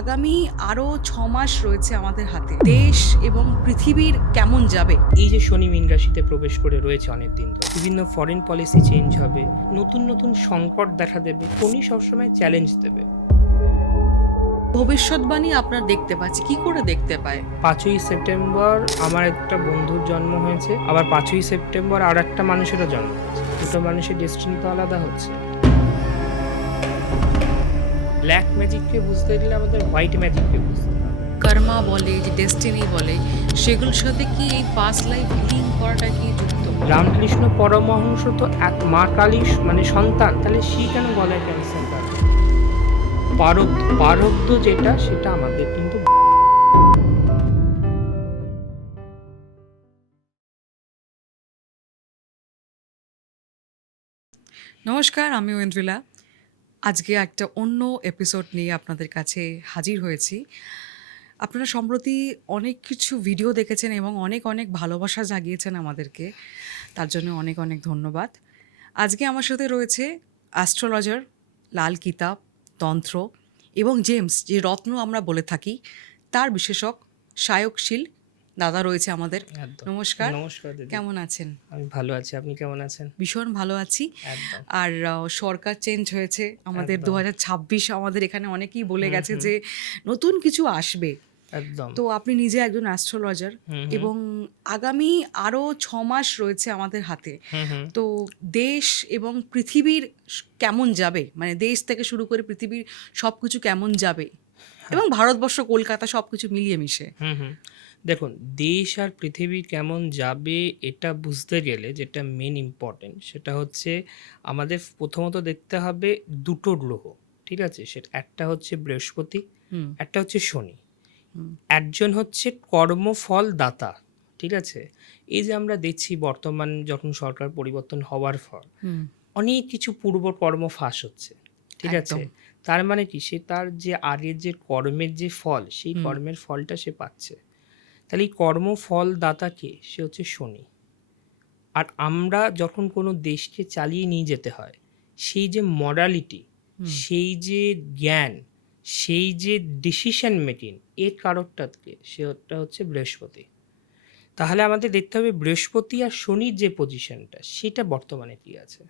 আগামী আরও 6 মাস রয়েছে আমাদের হাতে। দেশ এবং পৃথিবীর কেমন যাবে? এই যে শনি মীন রাশিতে প্রবেশ করে রয়েছে অনেকদিন ধরে, বিভিন্ন ফরেন পলিসি চেঞ্জ হবে, নতুন নতুন সংকট দেখা দেবে, শনি সবসময় চ্যালেঞ্জ দেবে। ভবিষ্যৎবাণী আপনার দেখতে পাচ্ছি, কি করে দেখতে পায়? 5ই সেপ্টেম্বর আমার একটা বন্ধুর জন্ম হয়েছে, আবার 5ই সেপ্টেম্বর আর একটা মানুষেরও জন্ম হয়েছে। দুটো মানুষের ডেস্টিনি তো আলাদা হচ্ছে। ব্ল্যাক ম্যাজিককে বুঝতে গেলে আমাদের হোয়াইট ম্যাজিককে বুঝতে হবে। কর্মা বলে, যে ডেস্টিনি বলে, সেগুলোর সাথে কি এই পাস্ট লাইফ লিঙ্ক করাটা কি যুক্ত? রামকৃষ্ণ পরমহংস তো এক মা কালী সন্তান, তাহলে সে কেন গলায় ক্যান্সার? পারব্ধ যেটা সেটা আমাদের কিন্তু নমস্কার, আমি ঐন্দ্রিলা। আজকে একটা অন্য এপিসোড নিয়ে আপনাদের কাছে হাজির হয়েছি। আপনারা সম্প্রতি অনেক কিছু ভিডিও দেখেছেন এবং অনেক অনেক ভালোবাসা জাগিয়েছেন আমাদেরকে, তার জন্য অনেক অনেক ধন্যবাদ। আজকে আমার সাথে রয়েছে অ্যাস্ট্রোলজার, লাল কিতাব, তন্ত্র এবং জেমস, যে রত্ন আমরা বলে থাকি, তার বিশেষজ্ঞ সায়কশীল দাদা রয়েছে আমাদের। একদম। নমস্কার। নমস্কার দিদি। কেমন আছেন? আমি ভালো আছি, আপনি কেমন আছেন? ভীষণ ভালো আছি। একদম আর সরকার চেঞ্জ হয়েছে আমাদের, একদম 2026 আমাদের এখানে অনেকেই বলে হুম, গেছে হুম। যে নতুন কিছু আসবে। একদম তো আপনি নিজে একজন অ্যাস্ট্রোলজার হুম, হুম, এবং আগামী আরও 6 মাস রয়েছে আমাদের হাতে। হুম, হুম। তো দেশ এবং পৃথিবীর কেমন যাবে, মানে দেশ থেকে শুরু করে পৃথিবীর সব কিছু কেমন যাবে, এবং ভারতবর্ষ, কলকাতা, সব কিছু মিলিয়ে মিশে। হুম, হুম। দেখুন, দেশ আর পৃথিবী কেমন যাবে এটা বুঝতে গেলে যেটা মেন ইম্পর্টেন্ট সেটা হচ্ছে আমাদের প্রথমত দেখতে হবে দুটো গ্রহ। ঠিক আছে, সেটা একটা হচ্ছে বৃহস্পতি, হুম একটা হচ্ছে শনি। হুম একজন হচ্ছে কর্মফল দাতা। ঠিক আছে, এই যে আমরা দেখছি বর্তমান যখন সরকার পরিবর্তন হওয়ার পর হুম অনেক কিছু পূর্ব কর্ম ফাঁস হচ্ছে। ঠিক আছে, একদম। তার মানে কি, সে তার যে আগের যে কর্মের যে ফল, সেই হুম কর্মের ফলটা সে পাচ্ছে। তাহলে এই কর্মফল দাতা কে? সে হচ্ছে শনি। আর আমরা যখন কোনো দেশকে চালিয়ে নিয়ে যেতে হয়, সেই যে মরালিটি, হুম সেই যে জ্ঞান, সেই যে ডিসিশন মেকিং, এর কারকটাকে সেটা হচ্ছে বৃহস্পতি। তাহলে আমাদের দেখতে হবে বৃহস্পতি আর শনির যে পজিশনটা সেটা বর্তমানে কী আছে।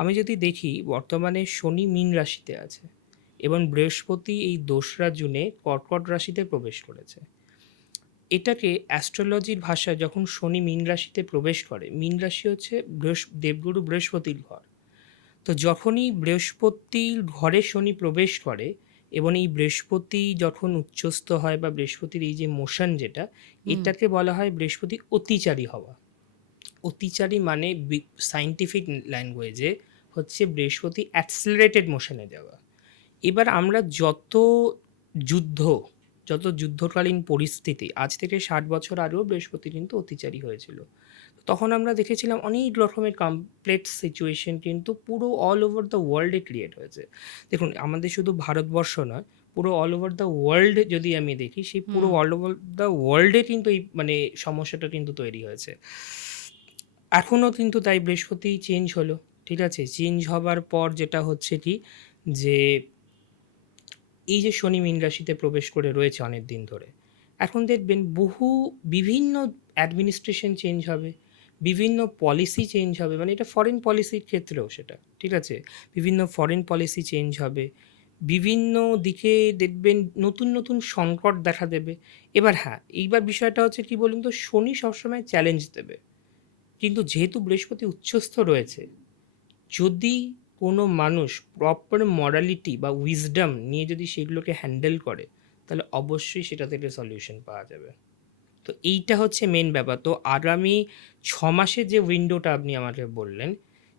আমি যদি দেখি বর্তমানে শনি মীন রাশিতে আছে এবং বৃহস্পতি এই 2রা জুনে কর্কট রাশিতে প্রবেশ করেছে। এটাকে অ্যাস্ট্রোলজির ভাষায় যখন শনি মীন রাশিতে প্রবেশ করে, মীন রাশি হচ্ছে দেবগুরু বৃহস্পতির ঘর। তো যখনই বৃহস্পতির ঘরে শনি প্রবেশ করে এবং এই বৃহস্পতি যখন উচ্চস্থ হয় বা বৃহস্পতির এই যে মোশন যেটা, হুম এটাকে বলা হয় বৃহস্পতি অতিচারী হওয়া। অতিচারী মানে সায়েন্টিফিক ল্যাঙ্গুয়েজে হচ্ছে বৃহস্পতি অ্যাক্সিলারেটেড মোশনে যাওয়া। এবার আমরা যুদ্ধ যুদ্ধকালীন পরিস্থিতি, আজ থেকে 60 বছর আগেও বৃহস্পতি কিন্তু অতিচারী হয়েছিল। তখন আমরা দেখেছিলাম অনেক রকমের কমপ্লেক্স সিচুয়েশন কিন্তু পুরো অল ওভার দ্য ওয়ার্ল্ডে ক্রিয়েট হয়েছে। দেখুন, আমাদের শুধু ভারতবর্ষ নয়, পুরো অল ওভার দ্য ওয়ার্ল্ড যদি আমি দেখি, সেই পুরো হুম অল ওভার দ্য ওয়ার্ল্ডে কিন্তু এই মানে সমস্যাটা কিন্তু তৈরি হয়েছে। এখনও কিন্তু তাই বৃহস্পতি চেঞ্জ হলো। ঠিক আছে, চেঞ্জ হবার পর যেটা হচ্ছে কি, যে এই যে শনি মীন রাশিতে প্রবেশ করে রয়েছে অনেক দিন ধরে, এখন দেখবেন বিভিন্ন অ্যাডমিনিস্ট্রেশন চেঞ্জ হবে, বিভিন্ন পলিসি চেঞ্জ হবে, মানে এটা ফরেন পলিসির ক্ষেত্রেও সেটা। ঠিক আছে, বিভিন্ন ফরেন পলিসি চেঞ্জ হবে, বিভিন্ন দিকে দেখবেন নতুন নতুন সংকট দেখা দেবে। এবার হ্যাঁ, এইবার বিষয়টা হচ্ছে কি বলুন তো, শনি সবসময় চ্যালেঞ্জ দেবে, কিন্তু যেহেতু বৃহস্পতি উচ্চস্থ রয়েছে, যদি কোনো মানুষ প্রপার মরালিটি বা উইজডম নিয়ে যদি সেগুলোকে হ্যান্ডেল করে, তাহলে অবশ্যই সেটা থেকে সলিউশন পাওয়া যাবে। তো এইটা হচ্ছে মেন ব্যাপার। তো আগামী 6 মাসের যে উইন্ডোটা আপনি আমাকে বললেন,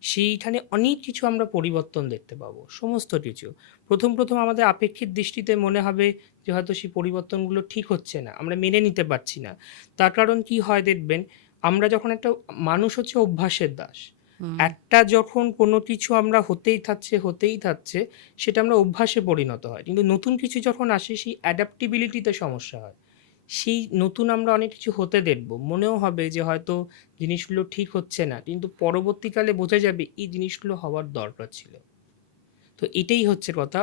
সেইখানে অনেক কিছু আমরা পরিবর্তন দেখতে পাবো, সমস্ত কিছু। প্রথম আমাদের আপেক্ষিক দৃষ্টিতে মনে হবে যে হয়তো সেই পরিবর্তনগুলো ঠিক হচ্ছে না, আমরা মেনে নিতে পারছি না। তার কারণ কি হয় দেখবেন, আমরা যখন একটা মানুষ হচ্ছে অভ্যাসের দাস। হুম একটা যখন কোনো কিছু আমরা হতেই থাকছে, সেটা আমরা অভ্যাসে পরিণত হয়। কিন্তু নতুন কিছু যখন আসে, সেই অ্যাডাপ্টিবিলিটিতে সমস্যা হয়। সেই নতুন আমরা অনেক কিছু হতে দেখব, মনেও হবে যে হয়তো জিনিসগুলো ঠিক হচ্ছে না, কিন্তু পরবর্তীকালে বোঝা যাবে এই জিনিসগুলো হওয়ার দরকার ছিল। তো এটাই হচ্ছে কথা।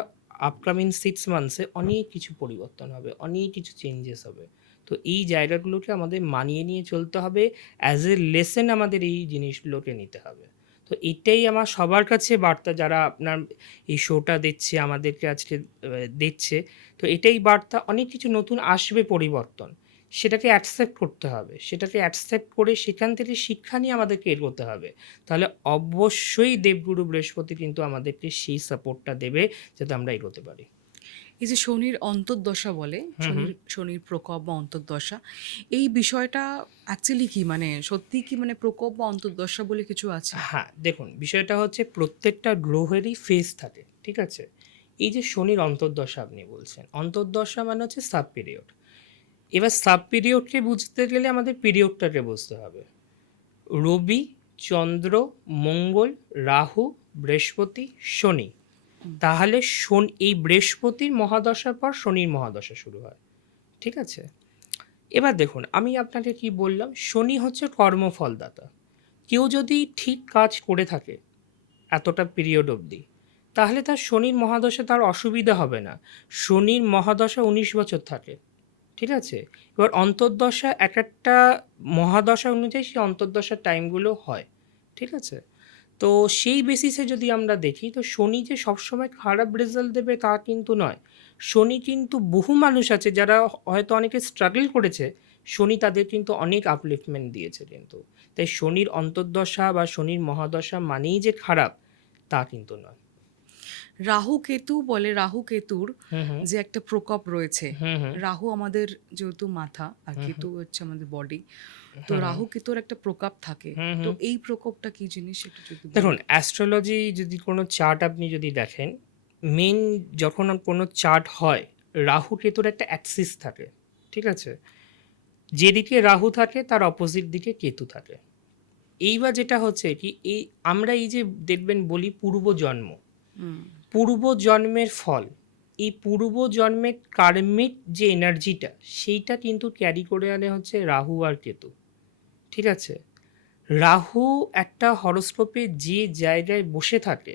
আপকামিং 6 মান্থসে অনেক কিছু পরিবর্তন হবে, অনেক কিছু চেঞ্জেস হবে। তো এই জায়গাগুলোকে আমাদের মানিয়ে নিয়ে চলতে হবে, অ্যাজ এ লেসন আমাদের এই জিনিসগুলোকে নিতে হবে। তো এটাই আমার সবার কাছে বার্তা, যারা আপনার এই শোটা দেখছে, আমাদেরকে আজকে দেখছে। তো এটাই বার্তা, অনেক কিছু নতুন আসবে পরিবর্তন, সেটাকে অ্যাকসেপ্ট করতে হবে, সেটাকে অ্যাকসেপ্ট করে সেখান থেকে শিক্ষা নিয়ে আমাদেরকে এগোতে হবে। তাহলে অবশ্যই দেবগুরু বৃহস্পতি কিন্তু আমাদেরকে সেই সাপোর্টটা দেবে যাতে আমরা এগোতে পারি। এই যে শনির অন্তর্দশা বলে, হুম হুম। শনির প্রকোপ বা অন্তর্দশা, এই বিষয়টা অ্যাকচুয়ালি কি, মানে সত্যি কি মানে প্রকোপ বা অন্তর্দশা বলে কিছু আছে? হ্যাঁ, দেখুন বিষয়টা হচ্ছে প্রত্যেকটা গ্রহেরই ফেজ থাকে, ঠিক আছে? এই যে শনির অন্তর্দশা আপনি বলছেন, অন্তর্দশা মানে হচ্ছে সাব পিরিয়ড। এবার সাব পিরিয়ডকে বুঝতে গেলে আমাদের পিরিয়ডটাকে বুঝতে হবে। রবি, চন্দ্র, মঙ্গল, রাহু, বৃহস্পতি, শনি। তাহলে এই বৃহস্পতির মহাদশার পর শনির মহাদশা শুরু হয়, ঠিক আছে? এবার দেখুন, আমি আপনাকে কি বললাম, শনি হচ্ছে কর্মফলদাতা। কেউ যদি ঠিক কাজ করে থাকে এতটা পিরিয়ড অবধি, তাহলে তার শনির মহাদশা তার অসুবিধা হবে না। শনির মহাদশা 19 বছর থাকে, ঠিক আছে? এবার অন্তর্দশা এক একটা মহাদশা অনুযায়ী সেই অন্তর্দশার টাইমগুলো হয়, ঠিক আছে? তো সেই বেসিসে যদি আমরা দেখি, তো শনি যে সবসময় খারাপ রেজাল্ট দেবে তা কিন্তু নয়। শনি কিন্তু, বহু মানুষ আছে যারা হয়তো অনেকে স্ট্রাগল করেছে, শনি তাদের কিন্তু অনেক আপলিফটমেন্ট দিয়েছে কিন্তু। তাই শনির অন্তর্দশা বা শনির মহাদশা মানেই যে খারাপ তা কিন্তু নয়। রাহু কেতু বলে, রাহু কেতুর হুম হুম যে একটা প্রকোপ রয়েছে, হুম হুম রাহু আমাদের যেহেতু মাথা আর হুম কেতু হচ্ছে আমাদের বডি, তো হুম রাহু কেতুর একটা প্রকোপ থাকে। হুম তো হুম। এই প্রকোপটা কি জিনিস একটু যদি দেখুন, বলেন। অ্যাস্ট্রোলজি যদি কোনো চার্ট আপনি যদি দেখেন, মেন যখন কোনো চার্ট হয়, রাহু কেতুর একটা অ্যাক্সিস থাকে, ঠিক আছে? যেদিকে রাহু থাকে তার অপোজিট দিকে কেতু থাকে। এইবার যেটা হচ্ছে কি, এই আমরা এই যে দেখবেন বলি পূর্বজন্ম, হুম। পূর্বজন্মের ফল, এই পূর্বজন্মের কার্মিক যে এনার্জিটা, সেইটা কিন্তু ক্যারি করে আনে হচ্ছে রাহু আর কেতু, ঠিক আছে? রাহু একটা হরোস্কোপে যে জায়গায় বসে থাকে,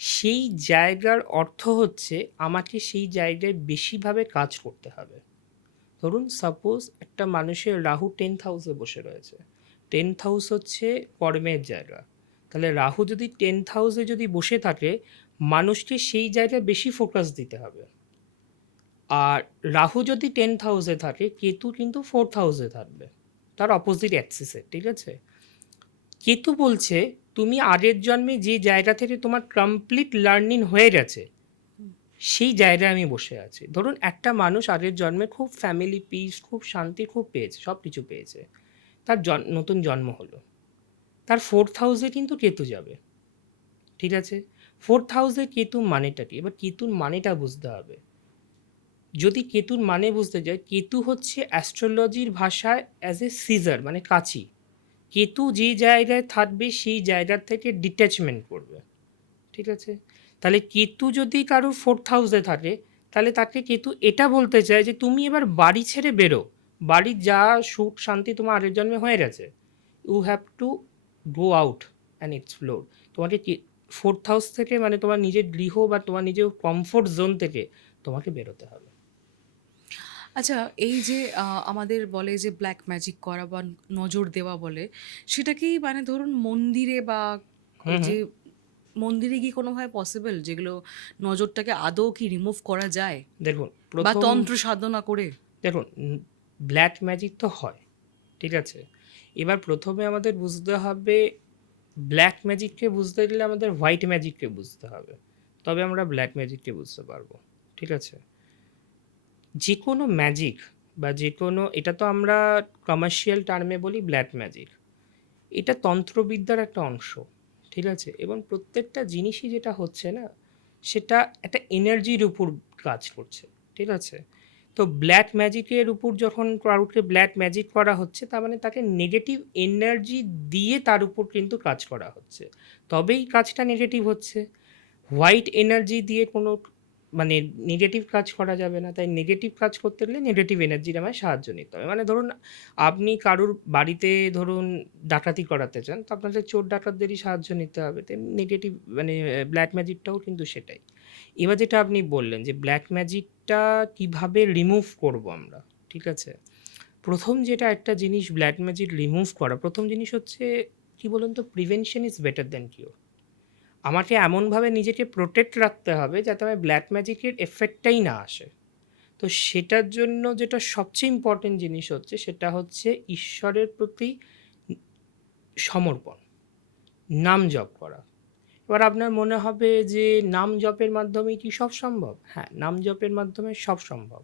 সেই জায়গার অর্থ হচ্ছে আমাকে সেই জায়গায় বেশিভাবে কাজ করতে হবে। ধরুন সাপোজ একটা মানুষের রাহু 10th হাউসে বসে রয়েছে। 10th হাউস হচ্ছে কর্মের জায়গা। তাহলে রাহু যদি 10th হাউসে যদি বসে থাকে, মানুষকে সেই জায়গায় বেশি ফোকাস দিতে হবে। আর রাহু যদি 10th হাউসে থাকে, কেতু কিন্তু 4th হাউসে থাকবে, তার অপোজিট অ্যাক্সিসে, ঠিক আছে? কেতু বলছে তুমি আগের জন্মে যে জায়গা থেকে তোমার কমপ্লিট লার্নিং হয়ে গেছে, সেই জায়গায় আমি বসে আছি। ধরুন একটা মানুষ আগের জন্মে খুব ফ্যামিলি পিস, খুব শান্তি খুব পেয়েছে, সব কিছু পেয়েছে, তার নতুন জন্ম হলো, তার 4th হাউসে কিন্তু কেতু যাবে, ঠিক আছে? 4th হাউসে কেতু মানেটা কি? এবার কেতুর মানেটা বুঝতে হবে। যদি কেতুর মানে বুঝতে যাই, কেতু হচ্ছে অ্যাস্ট্রোলজির ভাষায় অ্যাজ এ সিজার, মানে কাঁচি। কেতু যে জায়গায় থাকবে সেই জায়গার থেকে ডিট্যাচমেন্ট করবে, ঠিক আছে? তাহলে কেতু যদি কারোর 4th হাউসে থাকে, তাহলে তাকে কেতু এটা বলতে চায় যে তুমি এবার বাড়ি ছেড়ে বেরো, বাড়ির যা সুখ শান্তি তোমার আগের জন্মে হয়ে গেছে, you have to go out and explore. তোমাকে 4th হাউস থেকে, মানে তোমার নিজের গৃহ বা তোমার নিজের কমফোর্ট জোন থেকে তোমাকে বেরোতে হবে। আচ্ছা, এই যে আমাদের বলে যে ব্ল্যাক ম্যাজিক করা বা নজর দেওয়া বলে, সেটা কি মানে ধরুন মন্দিরে বা ওই হুম হুম। যে মন্দিরে গিয়ে কোনোভাবে পসিবল, যেগুলো নজরটাকে আদৌ কি রিমুভ করা যায়, দেখুন বা প্রথম, তন্ত্র সাধনা করে? দেখুন ব্ল্যাক ম্যাজিক তো হয়, ঠিক আছে? এবার প্রথমে আমাদের বুঝতে হবে, ব্ল্যাক ম্যাজিককে বুঝতে গেলে আমাদের হোয়াইট ম্যাজিককে বুঝতে হবে, তবে আমরা ব্ল্যাক ম্যাজিককে বুঝতে পারবো, ঠিক আছে? যে কোনো ম্যাজিক বা যে কোনো, এটা তো আমরা কমার্শিয়াল টার্মে বলি ব্ল্যাক ম্যাজিক, এটা তন্ত্রবিদ্যার একটা অংশ, ঠিক আছে? এবং প্রত্যেকটা জিনিসই যেটা হচ্ছে না, সেটা একটা এনার্জির উপর কাজ করছে, ঠিক আছে? তো ব্ল্যাক ম্যাজিকের উপর যখন কারোকে ব্ল্যাক ম্যাজিক করা হচ্ছে, তার মানে তাকে নেগেটিভ এনার্জি দিয়ে তার উপর কিন্তু কাজ করা হচ্ছে, তবেই কাজটা নেগেটিভ হচ্ছে। হোয়াইট এনার্জি দিয়ে কোনো মানে নেগেটিভ কাজ করা যাবে না, তাই নেগেটিভ কাজ করতে গেলে নেগেটিভ এনার্জির আমায় সাহায্য নিতে হবে। মানে ধরুন আপনি কারুর বাড়িতে ধরুন ডাকাতি করাতে চান, তো আপনাদের চোর ডাকাতদেরই সাহায্য নিতে হবে। তেমনি নেগেটিভ মানে ব্ল্যাক ম্যাজিকটাও কিন্তু সেটাই। এবার যেটা আপনি বললেন যে ব্ল্যাক ম্যাজিকটা কিভাবে রিমুভ করব আমরা, ঠিক আছে? প্রথম যেটা একটা জিনিস ব্ল্যাক ম্যাজিক রিমুভ করা, প্রথম জিনিস হচ্ছে কি বলুন তো, prevention is better than cure. আমাকে এমনভাবে নিজেকে প্রোটেক্ট রাখতে হবে যাতে আমার ব্ল্যাক ম্যাজিকের এফেক্টটাই না আসে। তো সেটার জন্য যেটা সবচেয়ে ইম্পর্টেন্ট জিনিস হচ্ছে সেটা হচ্ছে ঈশ্বরের প্রতি সমর্পণ, নাম জপ করা। এবার আপনার মনে হবে যে নাম জপের মাধ্যমে কি সব সম্ভব? হ্যাঁ, নাম জপের মাধ্যমে সব সম্ভব।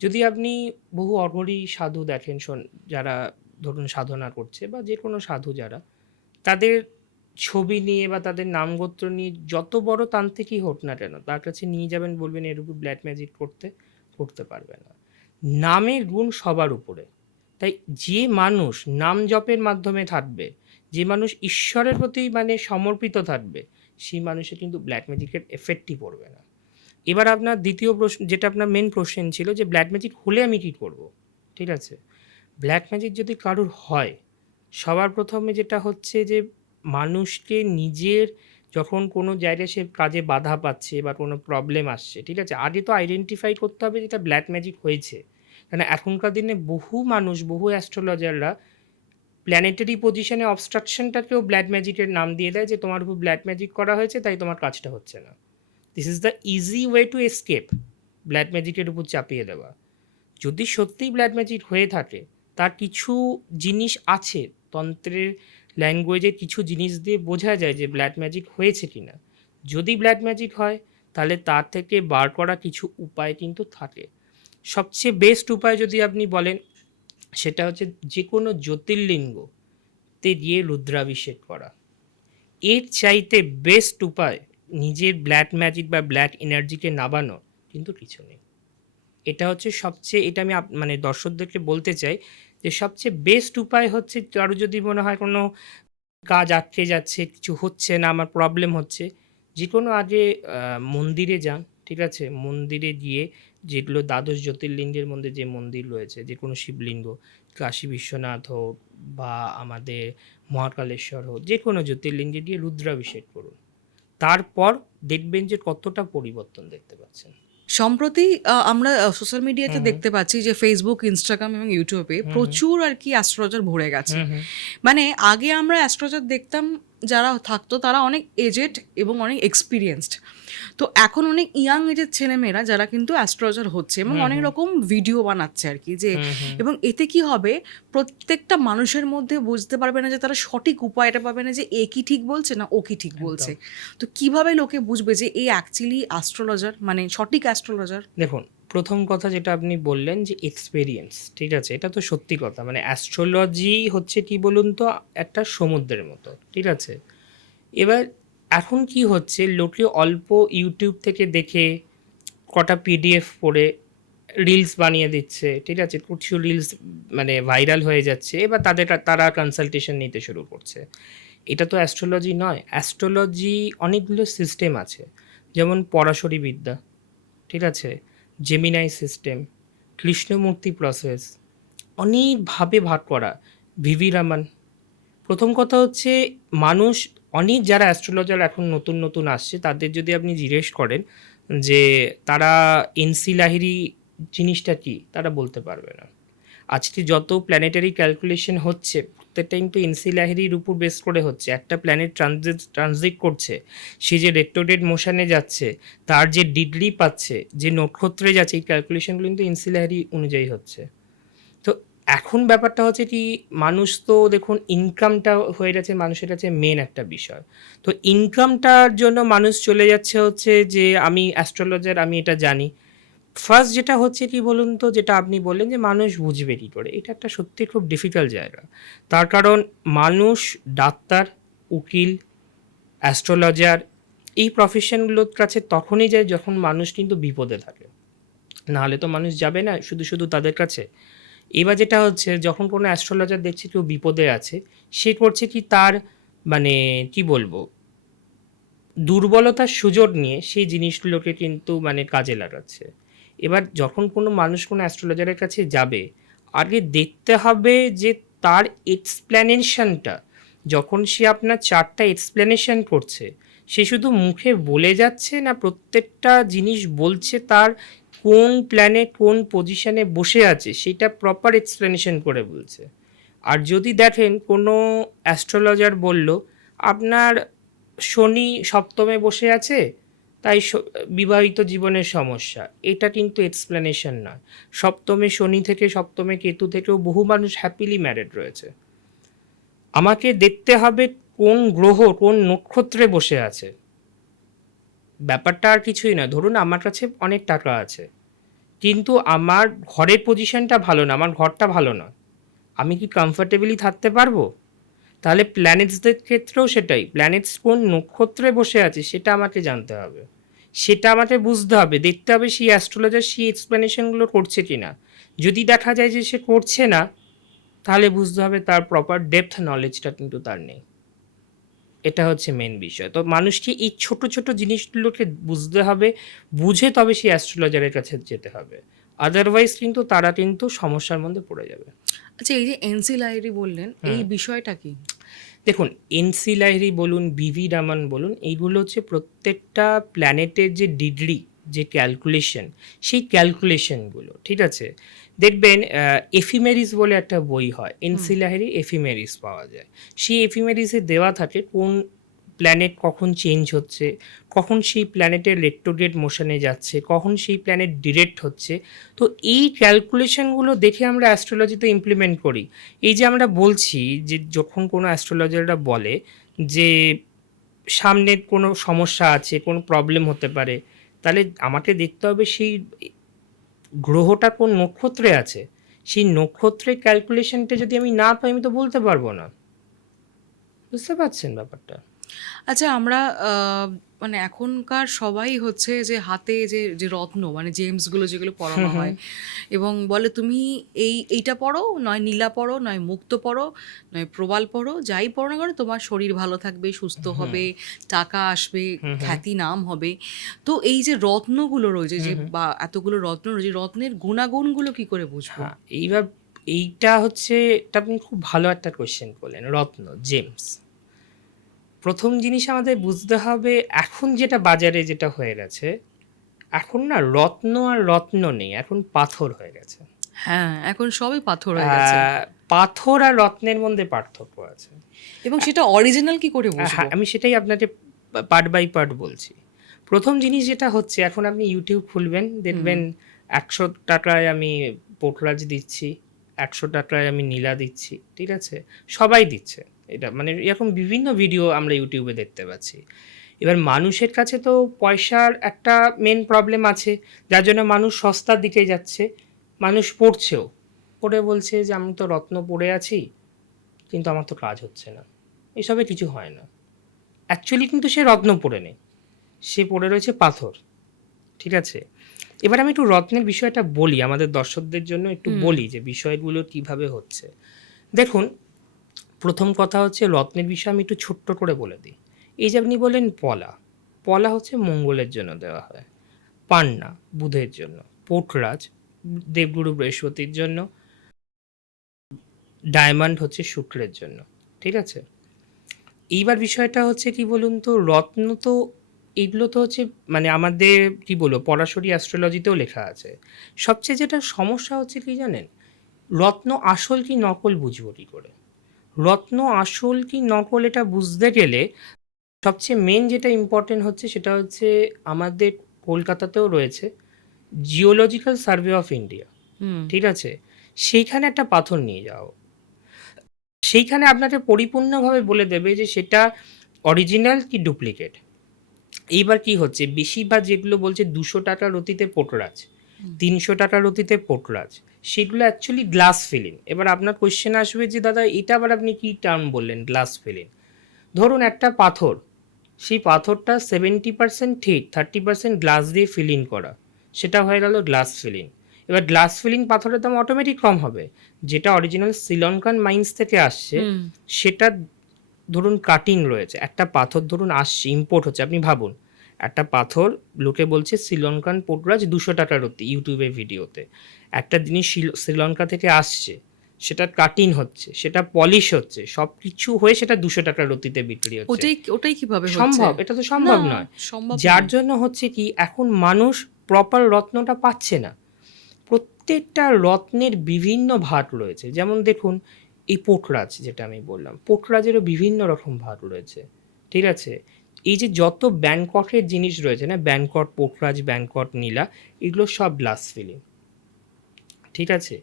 যদি আপনি বহু অঘরী সাধু দেখেন, যারা ধরুন সাধনা করছে বা যে কোনো সাধু যারা, তাদের ছবি নিয়ে বা তাদের নামগোত্র নিয়ে যত বড় তান্ত্রিকই হোক না কেন, তার কাছে নিয়ে যাবেন, বলবেন এর উপর ব্ল্যাক ম্যাজিক করতে পারবে না। নামের গুণ সবার উপরে। তাই যে মানুষ নাম জপের মাধ্যমে থাকবে, যে মানুষ ঈশ্বরের প্রতি মানে সমর্পিত থাকবে, সেই মানুষের কিন্তু ব্ল্যাক ম্যাজিকের এফেক্টই পড়বে না। এবার আপনার দ্বিতীয় প্রশ্ন, যেটা আপনার মেন প্রশ্ন ছিল যে ব্ল্যাক ম্যাজিক হলে আমি কী করব, ঠিক আছে? ব্ল্যাক ম্যাজিক যদি কারুর হয়, সবার প্রথমে যেটা হচ্ছে যে মানুষকে নিজের যখন কোনো জায়গায় সে কাজে বাধা পাচ্ছে বা কোনো প্রবলেম আসছে, ঠিক আছে, আগে তো আইডেন্টিফাই করতে হবে যেটা ব্ল্যাক ম্যাজিক হয়েছে। কারণ এখনকার দিনে বহু মানুষ, বহু অ্যাস্ট্রোলজাররা প্ল্যানেটারি পজিশনে অবস্ট্রাকশনটাকেও ব্ল্যাক ম্যাজিকের নাম দিয়ে দেয় যে তোমার উপর ব্ল্যাক ম্যাজিক করা হয়েছে তাই তোমার কাজটা হচ্ছে না। This is the easy way to escape black ম্যাজিকের উপর চাপিয়ে দেওয়া। যদি সত্যিই ব্ল্যাক ম্যাজিক হয়ে থাকে, তার কিছু জিনিস আছে, তন্ত্রের ল্যাঙ্গুয়েজে কিছু জিনিস দিয়ে বোঝা যায় যে ব্ল্যাক ম্যাজিক হয়েছে কি না। যদি ব্ল্যাক ম্যাজিক হয় তাহলে তার থেকে বার করা কিছু উপায় কিন্তু থাকে। সবচেয়ে বেস্ট উপায় যদি আপনি বলেন, সেটা হচ্ছে যে কোনো জ্যোতির্লিঙ্গতে গিয়ে রুদ্রাভিষেক করা। এর চাইতে বেস্ট উপায় নিজের ব্ল্যাক ম্যাজিক বা ব্ল্যাক এনার্জিকে নাবানোর কিন্তু কিছু নেই। এটা হচ্ছে সবচেয়ে, এটা আমি মানে দর্শকদেরকে বলতে চাই যে সবচেয়ে বেস্ট উপায় হচ্ছে, কারো যদি মনে হয় কোনো কাজ আটকে যাচ্ছে, কিছু হচ্ছে না, আমার প্রবলেম হচ্ছে, যে কোনো আগে মন্দিরে যান, ঠিক আছে? মন্দিরে গিয়ে যেগুলো দ্বাদশ জ্যোতির্লিঙ্গের মধ্যে যে মন্দির রয়েছে, যে কোনো শিবলিঙ্গ, কাশী বিশ্বনাথ হোক বা আমাদের মহাকালেশ্বর হোক, যে কোনো জ্যোতির্লিঙ্গে গিয়ে রুদ্রাভিষেক করুন। তারপর দেখবেন যে কতটা পরিবর্তন দেখতে পাচ্ছেন। সম্প্রতি আমরা সোশ্যাল মিডিয়াতে হুম, দেখতে পাচ্ছি যে ফেসবুক, ইনস্টাগ্রাম এবং ইউটিউবে হুম, প্রচুর আর কি অ্যাস্ট্রোলজার ভরে গেছে। হুম, হুম, মানে আগে আমরা অ্যাস্ট্রোলজার দেখতাম যারা থাকতো তারা অনেক এজেড এবং অনেক এক্সপিরিয়েন্সড। তো এখন অনেক ইয়াং এজের ছেলেমেয়েরা যারা কিন্তু অ্যাস্ট্রোলজার হচ্ছে এবং হুম, অনেক হুম, রকম ভিডিও বানাচ্ছে আর কি, যে হুম, হুম, এবং এতে কি হবে, প্রত্যেকটা মানুষের মধ্যে বুঝতে পারবে না যে তারা সঠিক উপায়টা পাবে না যে এ কি ঠিক বলছে না ও কি ঠিক বলছে। একদম। তো কিভাবে লোকে বুঝবে যে এই অ্যাকচুয়ালি অ্যাস্ট্রোলজার, মানে সঠিক অ্যাস্ট্রোলজার? দেখুন, প্রথম কথা যেটা আপনি বললেন যে এক্সপেরিয়েন্স, ঠিক আছে, এটা তো সত্যি কথা। মানে অ্যাস্ট্রোলজি হচ্ছে কি বলুন তো, একটা সমুদ্রের মতো, ঠিক আছে? এবার এখন কি হচ্ছে, লোকে অল্প ইউটিউব থেকে দেখে কটা পিডিএফ পড়ে রিলস বানিয়ে দিচ্ছে, ঠিক আছে, কিছু রিলস মানে ভাইরাল হয়ে যাচ্ছে, এবার তারা কনসালটেশন নিতে শুরু করছে। এটা তো অ্যাস্ট্রোলজি নয়। অ্যাস্ট্রোলজি অনেকগুলো সিস্টেম আছে, যেমন পরাশরী বিদ্যা, ঠিক আছে, জেমিনাই সিস্টেম, কৃষ্ণমূর্তি প্রসেস, অনেকভাবে ভাগ করা, ভিভি রামান। প্রথম কথা হচ্ছে মানুষ, অনেক যারা অ্যাস্ট্রোলজার এখন নতুন নতুন আসছে, তাদের যদি আপনি জিজ্ঞেস করেন যে তারা এনসি লাহিড়ী জিনিসটা কি, তারা বলতে পারবে না। আজকে যত প্ল্যানেটারি ক্যালকুলেশন হচ্ছে, প্রত্যেকটা কিন্তু এনসি লাহিড়ীর উপর বেস করে হচ্ছে। একটা প্ল্যানেট ট্রানজিট করছে, সে যে রেট্রোডেড মোশনে যাচ্ছে, তার যে ডিগ্রি পাচ্ছে, যে নক্ষত্রে যাচ্ছে, এই ক্যালকুলেশনগুলো কিন্তু এনসি লাহিড়ী অনুযায়ী হচ্ছে। তো এখন ব্যাপারটা হচ্ছে কি, মানুষ তো দেখুন ইনকামটা হয়ে গেছে মানুষের কাছে মেন একটা বিষয়। তো ইনকামটার জন্য মানুষ চলে যাচ্ছে হচ্ছে যে আমি অ্যাস্ট্রোলজার, আমি এটা জানি। ফার্স্ট যেটা হচ্ছে কি বলুন তো, যেটা আপনি বললেন যে মানুষ বুঝবে কী করে, এটা একটা সত্যি খুব ডিফিকাল্ট জায়গা। তার কারণ মানুষ ডাক্তার, উকিল, অ্যাস্ট্রোলজার, এই প্রফেশনগুলোর কাছে তখনই যায় যখন মানুষ কিন্তু বিপদে থাকে। নাহলে তো মানুষ যাবে না শুধু শুধু তাদের কাছে। এবার যেটা হচ্ছে, যখন কোনো অ্যাস্ট্রোলজার দেখছে কেউ বিপদে আছে, সে করছে কি, তার মানে কি বলবো, দুর্বলতার সুযোগ নিয়ে সেই জিনিসগুলোকে কিন্তু মানে কাজে লাগাচ্ছে। এবার যখন কোনো মানুষ কোনো অ্যাস্ট্রোলজারের কাছে যাবে, আগে দেখতে হবে যে তার এক্সপ্লেনেশনটা, যখন সে আপনার চার্টটা এক্সপ্লেনেশন করছে, সে শুধু মুখে বলে যাচ্ছে না প্রত্যেকটা জিনিস বলছে তার কোন প্ল্যানেট কোন পজিশনে বসে আছে সেটা প্রপার এক্সপ্লেনেশন করে বলছে। আর যদি দেখেন কোনো অ্যাস্ট্রোলজার বলল আপনার শনি সপ্তমে বসে আছে তাই বিবাহিত জীবনের সমস্যা, এটা কিন্তু এক্সপ্লেনেশন নয়। সপ্তমে শনি থেকে সপ্তমে কেতু থেকেও বহু মানুষ হ্যাপিলি ম্যারেড রয়েছে। আমাকে দেখতে হবে কোন গ্রহ কোন নক্ষত্রে বসে আছে। ব্যাপারটা আর কিছুই না। ধরুন আমার কাছে অনেক টাকা আছে, কিন্তু আমার ঘরের পজিশনটা ভালো না, আমার ঘরটা ভালো না, আমি কি কমফর্টেবলি থাকতে পারবো? তাহলে প্ল্যানেটসদের ক্ষেত্রেও সেটাই, প্ল্যানেটস কোন নক্ষত্রে বসে আছে সেটা আমাকে জানতে হবে, সেটা আমাকে বুঝতে হবে, দেখতে হবে সেই অ্যাস্ট্রোলজার সেই এক্সপ্লেনেশনগুলো করছে কি না। যদি দেখা যায় যে সে করছে না, তাহলে বুঝতে হবে তার প্রপার ডেপথ নলেজটা কিন্তু তার নেই। এটা হচ্ছে মেন বিষয়। তো মানুষকে এই ছোট ছোট জিনিসগুলোকে বুঝতে হবে, বুঝে তবে সেই অ্যাস্ট্রোলজারের কাছে যেতে হবে। আদারওয়াইজ কিন্তু তারা কিন্তু সমস্যার মধ্যে পড়ে যাবে। আচ্ছা, এই যে এনসি লাহিড়ী বললেন, এই বিষয়টা কি? দেখুন, এনসি লাহিড়ী বলুন, বিভি রামান বলুন, এইগুলো হচ্ছে প্রত্যেকটা প্ল্যানেটের যে ডিগ্রি, যে ক্যালকুলেশন, সেই ক্যালকুলেশনগুলো, ঠিক আছে? দেখবেন এফিমেরিস বলে একটা বই হয়, এনসি লাহিড়ী এফিমেরিস পাওয়া যায়। সেই এফিমেরিসে দেওয়া থাকে কোন প্ল্যানেট কখন চেঞ্জ হচ্ছে, কখন সেই প্ল্যানেটের রেট্রোগ্রেড মোশনে যাচ্ছে, কখন সেই প্ল্যানেট ডিরেক্ট হচ্ছে। তো এই ক্যালকুলেশনগুলো দেখে আমরা অ্যাস্ট্রোলজিতে ইমপ্লিমেন্ট করি। এই যে আমরা বলছি যে যখন কোনো অ্যাস্ট্রোলজাররা বলে যে সামনে কোনো সমস্যা আছে, কোনো প্রবলেম হতে পারে, তাহলে আমাকে দেখতে হবে সেই গ্রহটা কোন নক্ষত্রে আছে। সেই নক্ষত্রের ক্যালকুলেশনটা যদি আমি না পাই, আমি তো বলতে পারবো না। বুঝতে পারছেন ব্যাপারটা? আচ্ছা, আমরা মানে এখনকার সবাই হচ্ছে যে হাতে যে যে রত্ন মানে জেমসগুলো যেগুলো পরানো হয় এবং বলে তুমি এইটা পড়ো, নয় নীলা পড়ো, নয় মুক্তো পড়ো, নয় প্রবাল পড়ো, যাই পড়ো না কেন তোমার শরীর ভালো থাকবে, সুস্থ হবে, টাকা আসবে, খ্যাতি নাম হবে। তো এই যে রত্নগুলো রয়েছে যে বা এতগুলো রত্ন রয়েছে, রত্নের গুণাগুণগুলো কি করে বুঝবো? হ্যাঁ, এইবার এইটা হচ্ছে, এটা আপনি খুব ভালো একটা কোয়েশ্চেন করলেন। রত্ন, জেমস, প্রথম জিনিস আমাদের বুঝতে হবে এখন যেটা বাজারে যেটা হয়ে গেছে, এখন না রত্ন আর রত্ন নেই, এখন পাথর হয়ে গেছে। হ্যাঁ, এখন সবই পাথর হয়ে গেছে। পাথর আর রত্নের মধ্যে পার্থক্য আছে। এবং সেটা অরিজিনাল কি করে বুঝবো? হ্যাঁ, আমি সেটাই আপনাকে পার্ট বাই পার্ট বলছি। প্রথম জিনিস যেটা হচ্ছে, এখন আপনি ইউটিউব খুলবেন, দেখবেন 100 টাকায় আমি পোর্টরাজ দিচ্ছি, 100 টাকায় আমি নীলা দিচ্ছি, ঠিক আছে? সবাই দিচ্ছে এটা, মানে এরকম বিভিন্ন ভিডিও আমরা ইউটিউবে দেখতে পাচ্ছি। এবার মানুষের কাছে তো পয়সার একটা মেন প্রবলেম আছে, যার জন্য মানুষ সস্তার দিকে যাচ্ছে, মানুষ পড়ছেও, পড়ে বলছে যে আমি তো রত্ন পড়ে আছি কিন্তু আমার তো কাজ হচ্ছে না, এসবে কিছু হয় না। অ্যাকচুয়ালি কিন্তু সে রত্ন পড়ে নেই, সে পড়ে রয়েছে পাথর, ঠিক আছে? এবার আমি একটু রত্নের বিষয়টা বলি, আমাদের দর্শকদের জন্য একটু বলি যে বিষয়গুলো কিভাবে হচ্ছে। দেখুন, প্রথম কথা হচ্ছে রত্নের বিষয় আমি একটু ছোট্ট করে বলে দিই। এই যে আপনি বলেন পলা, পলা হচ্ছে মঙ্গলের জন্য দেওয়া হয়, পান্না বুধের জন্য, পোর্টরাজ দেবগুরু বৃহস্পতির জন্য, ডায়মন্ড হচ্ছে শুক্রের জন্য, ঠিক আছে? এইবার বিষয়টা হচ্ছে কি বলুন তো, রত্ন তো এগুলো তো হচ্ছে মানে আমাদের কি বলবো পরাশরী অ্যাস্ট্রোলজিতেও লেখা আছে। সবচেয়ে যেটা সমস্যা হচ্ছে কি জানেন, রত্ন আসল কি নকল বুঝবো কি করে? রত্ন আসল কি নকল এটা বুঝতে গেলে সবচেয়ে মেন যেটা ইম্পর্টেন্ট হচ্ছে সেটা হচ্ছে আমাদের কলকাতাতেও রয়েছে জিওলজিক্যাল সার্ভে অফ ইন্ডিয়া, ঠিক আছে? সেইখানে একটা পাথর নিয়ে যাও, সেইখানে আপনাকে পরিপূর্ণভাবে বলে দেবে যে সেটা অরিজিনাল কি ডুপ্লিকেট। এইবার কি হচ্ছে, বেশিরভাগ যেগুলো বলছে 200 টাকার রতিতে পোর্টরাজ, 300 টাকার রতিতে পোর্টরাজ, সেগুলো অ্যাকচুয়ালি গ্লাস ফিলিং। এবার আপনার কোয়েশ্চেন আসবে যে দাদা এটা আবার আপনি কি টার্ম বললেন গ্লাস ফিলিং। ধরুন একটা পাথর, সেই পাথরটা 70% ঠিক, 30% গ্লাস দিয়ে ফিলিং করা, সেটা হয়ে গেল গ্লাস ফিলিং। এবার গ্লাস ফিলিং পাথরের দাম অটোমেটিক কম হবে, যেটা অরিজিনাল শ্রীলঙ্কান মাইন্স থেকে আসছে সেটা ধরুন কাটিং রয়েছে, একটা পাথর ধরুন আসছে, ইম্পোর্ট হচ্ছে, আপনি ভাবুন একটা পাথর, লোকে বলছে শ্রীলঙ্কান পোর্টরাজ 200 টাকা রতি ইউটিউবে ভিডিওতে, একটা জিনিস শ্রীলঙ্কা থেকে আসছে, সেটা কাটিং হচ্ছে, সেটা পলিশ হচ্ছে, সব কিছু হয়ে সেটা 200 টাকা রতিতে বিক্রি হচ্ছে। ওটাই ওটাই কিভাবে হচ্ছে? সম্ভব? এটা তো সম্ভব না, নয়। সম্ভব যার নয়। জন্য হচ্ছে কি এখন মানুষ প্রপার রত্নটা পাচ্ছে না। প্রত্যেকটা রত্নের বিভিন্ন ভাগ রয়েছে, যেমন দেখুন এই পোর্টরাজ যেটা আমি বললাম, পোর্টরাজেরও বিভিন্ন রকম ভাগ রয়েছে, ঠিক আছে? এই যে যত ব্যাংকটের জিনিস রয়েছে না, ব্যাংকট পোর্টরাজ, ব্যাংকট নীলা, এগুলো সব গ্লাস ফিলিং, ঠিক আছে?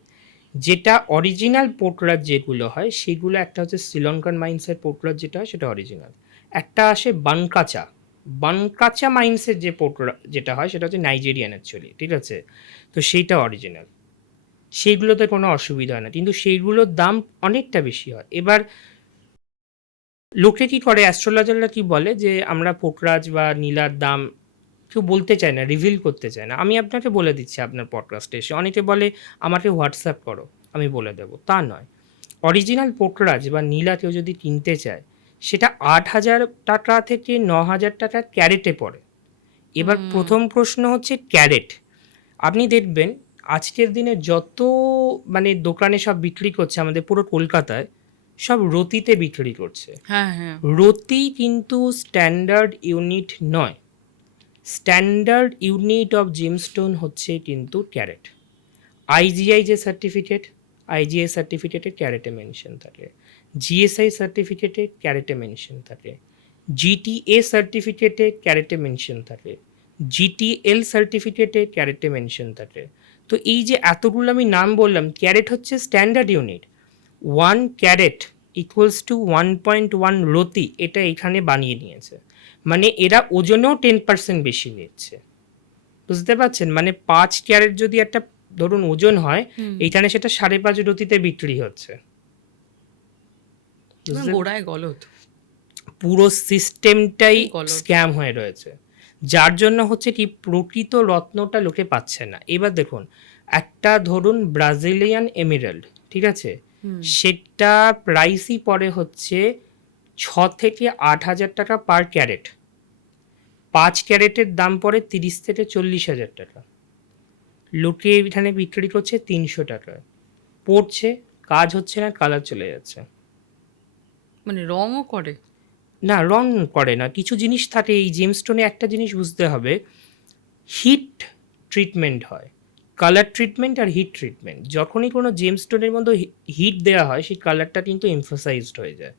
যেটা অরিজিনাল পোর্টরাজ যেগুলো হয় সেগুলো, একটা হচ্ছে শ্রীলঙ্কান মাইন্সের পোর্টরাজ যেটা হয় সেটা অরিজিনাল, একটা আসে বানকাচা, বানকাচা মাইন্সের যে পোর্টরাজ যেটা হয় সেটা হচ্ছে নাইজেরিয়ান অ্যাকচুয়ালি, ঠিক আছে? তো সেইটা অরিজিনাল, সেইগুলোতে কোনো অসুবিধা হয় না, কিন্তু সেইগুলোর দাম অনেকটা বেশি হয়। এবার লোকে কী করে, অ্যাস্ট্রোলজাররা কি বলে যে আমরা পোর্টরাজ বা নীলার দাম কেউ বলতে চায় না, রিভিল করতে চায় না। আমি আপনাকে বলে দিচ্ছি আপনার পডকাস্টে এসে, অনেকে বলে আমাকে হোয়াটসঅ্যাপ করো আমি বলে দেবো, তা নয়। অরিজিনাল পোর্টরাজ বা নীলা কেউ যদি কিনতে চায় সেটা 8,000 টাকা থেকে 9,000 টাকা ক্যারেটে পড়ে। এবার প্রথম প্রশ্ন হচ্ছে ক্যারেট। আপনি দেখবেন আজকের দিনে যত মানে দোকানে সব বিক্রি করছে আমাদের পুরো কলকাতায়, সব রতিতে বিক্রি করছে। হ্যাঁ, হ্যাঁ। রতি কিন্তু স্ট্যান্ডার্ড ইউনিট নয়। স্ট্যান্ডার্ড ইউনিট অফ জিমস্টোন হচ্ছে কিন্তু ক্যারেট। আইজিআই যে সার্টিফিকেট, আইজিআই সার্টিফিকেটে ক্যারেটে মেনশন থাকে, জিএসআই সার্টিফিকেটে ক্যারেটে মেনশন থাকে, জিটিএ সার্টিফিকেটে ক্যারেটে মেনশন থাকে, জিটিএল সার্টিফিকেটে ক্যারেটে মেনশন থাকে। তো এই যে এতগুলো আমি নাম বললাম, ক্যারেট হচ্ছে standard unit. 1 carat equals to 1.1 রতি, এটা এখানে বানিয়ে নিয়েছে, মানে এরা ওজনেও 10% বেশি নিচ্ছে, বুঝতে পারছেন? মানে 5 ক্যারেট যদি একটা ধরুন ওজন হয়, এইখানে সেটা 5.5 রতিতে বিক্রি হচ্ছে, বুঝতে? গোড়ায় গলদ। পুরো সিস্টেমটাই গলদ। স্ক্যাম হয়ে রয়েছে, যার জন্য হচ্ছে কি প্রকৃত রত্নটা লোকে পাচ্ছে না। এবার দেখুন একটা ধরুন ব্রাজিলিয়ান এমিরাল্ড, ঠিক আছে, সেটা প্রাইসই পড়ে হচ্ছে 6 থেকে 8 হাজার টাকা পার ক্যারেট। 5 ক্যারেটের দাম পড়ে 30 থেকে 40 হাজার টাকা। লোকে এখানে বিক্রি করছে 300 টাকায়, পড়ছে, কাজ হচ্ছে না, কালার চলে যাচ্ছে। মানে রঙও করে? না, রং করে না, কিছু জিনিস থাকে এই জেমস্টোনে, একটা জিনিস বুঝতে হবে, হিট ট্রিটমেন্ট হয়, কালার ট্রিটমেন্ট আর হিট ট্রিটমেন্ট। যখনই কোনো জেমস্টোনের মধ্যে হিট দেওয়া হয় সেই কালারটা কিন্তু এমফাসাইজড হয়ে যায়।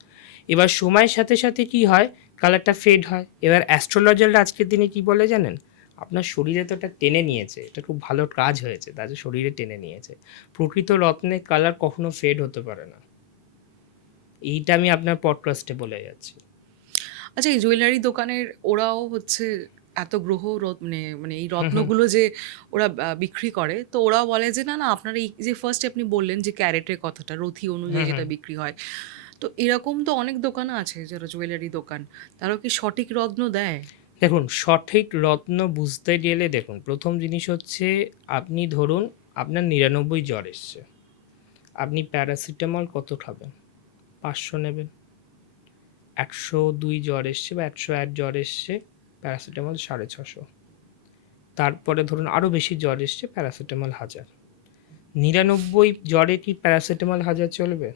এবার সময়ের সাথে সাথে কি হয়, কালারটা ফেড হয়। এবার অ্যাস্ট্রোলজাররা আজকের দিনে কি বলে জানেন, আপনার শরীরে তো এটা টেনে নিয়েছে, এটা খুব ভালো কাজ হয়েছে, তাদের শরীরে টেনে নিয়েছে। প্রকৃত রত্নের কালার কখনো ফেড হতে পারে না, এইটা আমি আপনার পডকাস্টে বলে যাচ্ছি। আচ্ছা, এই জুয়েলারি দোকানের ওরাও হচ্ছে এত মানে মানে এই রত্নগুলো যে ওরা বিক্রি করে, তো ওরাও বলে যে না না, আপনার এই যে ফার্স্ট আপনি বললেন যে ক্যারেটের কথাটা, রথি অনুযায়ী যেটা বিক্রি হয়, তো এরকম তো অনেক দোকান আছে যারা জুয়েলারি দোকান, তারাও কি সঠিক রত্ন দেয়? দেখুন সঠিক রত্ন বুঝতে গেলে দেখুন প্রথম জিনিস হচ্ছে, আপনি ধরুন আপনার 99 জ্বর এসছে, আপনি প্যারাসিটামল কত খাবেন? 500 নেবেন। 102 জ্বর এসছে বা 101 জ্বর এসছে, প্যারাসিটামল 650। তারপরে ধরুন আরও বেশি জ্বর এসছে, প্যারাসিটামল 1000। 99 জ্বরে কি প্যারাসিটামল 1000 চলবে?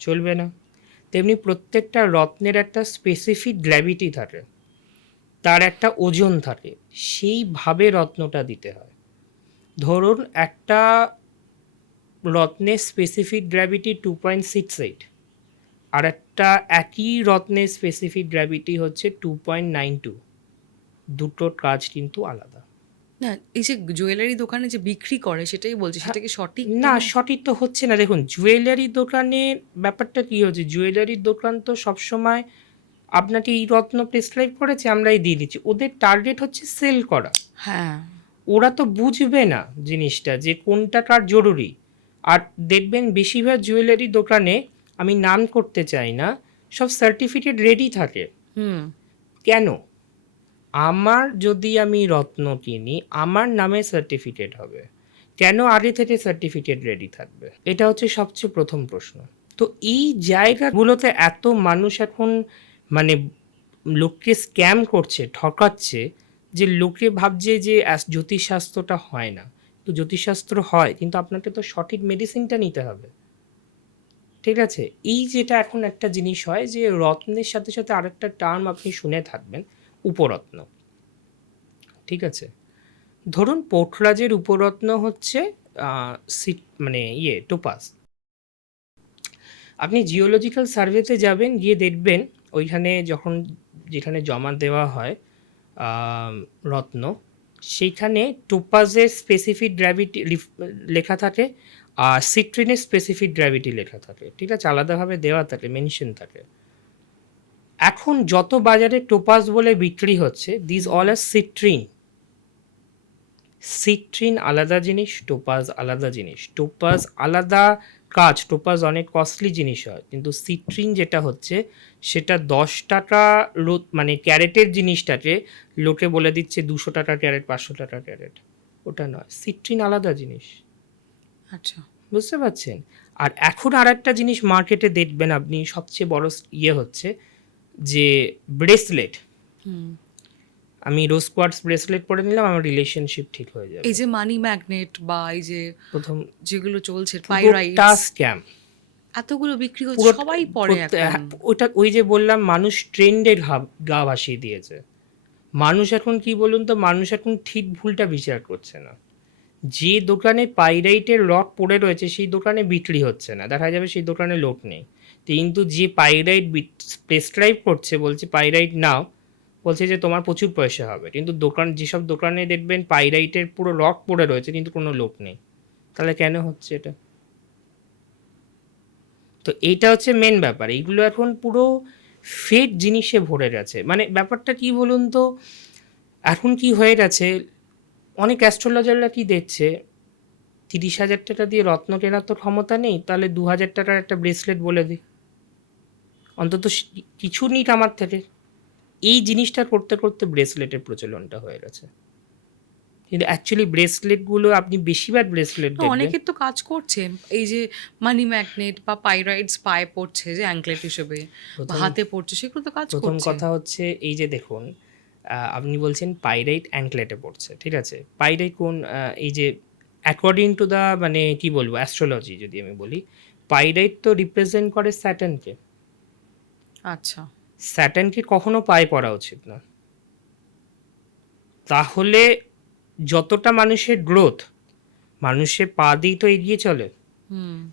চলবে না। তেমনি প্রত্যেকটা রত্নের একটা স্পেসিফিক গ্র্যাভিটি থাকে, তার একটা ওজন থাকে, সেইভাবে রত্নটা দিতে হয়। ধরুন একটা রত্নের স্পেসিফিক গ্র্যাভিটি 2.68, আর একটা একই রত্নের স্পেসিফিক গ্র্যাভিটি হচ্ছে 2.92। দুটোর কাজ কিন্তু আলাদা। না, এই যে জুয়েলারি দোকানে যে বিক্রি করে সেটাই বলছি, সেটা কি সঠিক না, কিনা? সঠিক তো হচ্ছে না। দেখুন জুয়েলারি দোকানের ব্যাপারটা কী হচ্ছে, জুয়েলারির দোকান তো সবসময় আপনাকে এই রত্ন প্রেসক্রাইব করেছে আমরাই দিয়ে দিচ্ছি, ওদের টার্গেট হচ্ছে সেল করা। হ্যাঁ। ওরা তো বুঝবে না জিনিসটা যে কোনটা কার জরুরি। আর দেখবেন বেশিরভাগ জুয়েলারি দোকানে, আমি নাম করতে চাই না, সব সার্টিফিকেট রেডি থাকে। কেন? আমার যদি আমি রত্ন কিনি আমার নামে সার্টিফিকেট হবে, কেন আগে থেকে সার্টিফিকেট রেডি থাকবে? এটা হচ্ছে সবচেয়ে প্রথম প্রশ্ন। তো এই জায়গাগুলোতে এত মানুষ এখন মানে লোককে স্ক্যাম করছে, ঠকাচ্ছে, যে লোকে ভাবছে যে জ্যোতিষশাস্ত্রটা হয় না। তো জ্যোতিষশাস্ত্র হয়, কিন্তু আপনাকে তো সঠিক মেডিসিনটা নিতে হবে, ঠিক আছে? এই যেটা এখন একটা জিনিস হয় যে রত্নের সাথে সাথে আরেকটা টার্ম আপনি শুনে থাকবেন, উপরত্ন, ঠিক আছে? ধরুন পোর্টরাজের উপরত্ন হচ্ছে মানে টোপাস। আপনি জিওলজিক্যাল সার্ভেতে যাবেন, গিয়ে দেখবেন ওইখানে যখন যেখানে জমা দেওয়া হয় রত্ন, সেইখানে টোপাজের স্পেসিফিক গ্র্যাভিটি লেখা থাকে, আর সিট্রিনের স্পেসিফিক গ্র্যাভিটি লেখা থাকে, ঠিক আছে? আলাদাভাবে দেওয়া থাকে, মেনশন থাকে। এখন যত বাজারে টোপাজ বলে বিক্রি হচ্ছে, this all are citrine. Citrine আলাদা জিনিস, টোপাজ আলাদা জিনিস। টোপাজ আলাদা কাজ, টোপাজ অনেক কস্টলি জিনিস হয়, কিন্তু সিট্রিন যেটা হচ্ছে সেটা 10 টাকা মানে ক্যারেটের জিনিসটাকে লোকে বলে দিচ্ছে 200 টাকা ক্যারেট, 500 টাকা ক্যারেট। ওটা নয়, সিট্রিন আলাদা জিনিস, আচ্ছা। বুঝতে পারছেন? আর এখন আর একটা জিনিস মার্কেটে দেখবেন আপনি, সবচেয়ে বড় হচ্ছে যে ব্রেসলেট। আমি রোজ কোয়ার্টস ব্রেসলেট পরে নিলাম, আমার রিলেশনশিপ ঠিক হয়ে যাবে। এই যে মানি ম্যাগনেট বা এই যে প্রথম যেগুলো চলছে পুরোটা পাইরাইটস, স্ক্যাম। এতগুলো বিক্রি হচ্ছে, পুরো সবাই পরে এখন। ওটা ওই যে বললাম, মানুষ ট্রেন্ডের গা ভাসিয়ে দিয়েছে। মানুষ এখন কি বলুন তো, মানুষ এখন ঠিক ভুলটা বিচার করছে না। যে দোকানে পাইরাইটের লট পড়ে রয়েছে সেই দোকানে বিক্রি হচ্ছে না, দেখা যাবে সেই দোকানে লোক নেই। কিন্তু যে পাইরাইট প্রেসক্রাইব করছে, বলছে পাইরাইট নাও, বলছে যে তোমার প্রচুর পয়সা হবে, কিন্তু যেসব দোকানে দেখবেন পাইরাইটের পুরো লট পড়ে রয়েছে কিন্তু কোনো লোক নেই, তাহলে কেন হচ্ছে এটা? তো এইটা হচ্ছে মেন ব্যাপার। এইগুলো এখন পুরো ফেক জিনিসে ভরে গেছে। মানে ব্যাপারটা কি বলুন তো, এখন কি হয়ে গেছে, অনেক অ্যাস্ট্রোলজাররা কি দেখছে, 30,000 টাকা দিয়ে রত্ন কেনার তো ক্ষমতা নেই, তাহলে 2,000 টাকার একটা ব্রেসলেট বলে দিই, অন্তত কিছু নিক আমার থেকে। এই জিনিসটা করতে করতে ব্রেসলেটের প্রচলনটা হয়ে গেছে। কিন্তু অ্যাকচুয়ালি ব্রেসলেটগুলো আপনি বেশিরভাগ ব্রেসলেট তো দেখবেন, অনেকের তো কাজ করছে, এই যে মানি ম্যাগনেট বা পাইরাইটস পায়ে পড়ছে যে অ্যাঙ্কলেট হিসেবে, বা প্রথম হাতে পড়ছে, সেগুলো তো কাজ প্রথম করছে। কথা হচ্ছে এই যে দেখুন, আপনি বলছেন পাইরাইট অ্যাঙ্কলেটে পড়ছে, ঠিক আছে? পাইরাইট কোন এই যে অ্যাকর্ডিং টু দ্য মানে কি বলবো অ্যাস্ট্রোলজি যদি আমি বলি, পাইরাইট তো রিপ্রেজেন্ট করে স্যাটার্নকে। আচ্ছা। স্যাটার্নকে কখনো পায়ে পড়া উচিত না। তাহলে যতটা মানুষের গ্রোথ, মানুষের পা দিয়েই তো এগিয়ে চলে,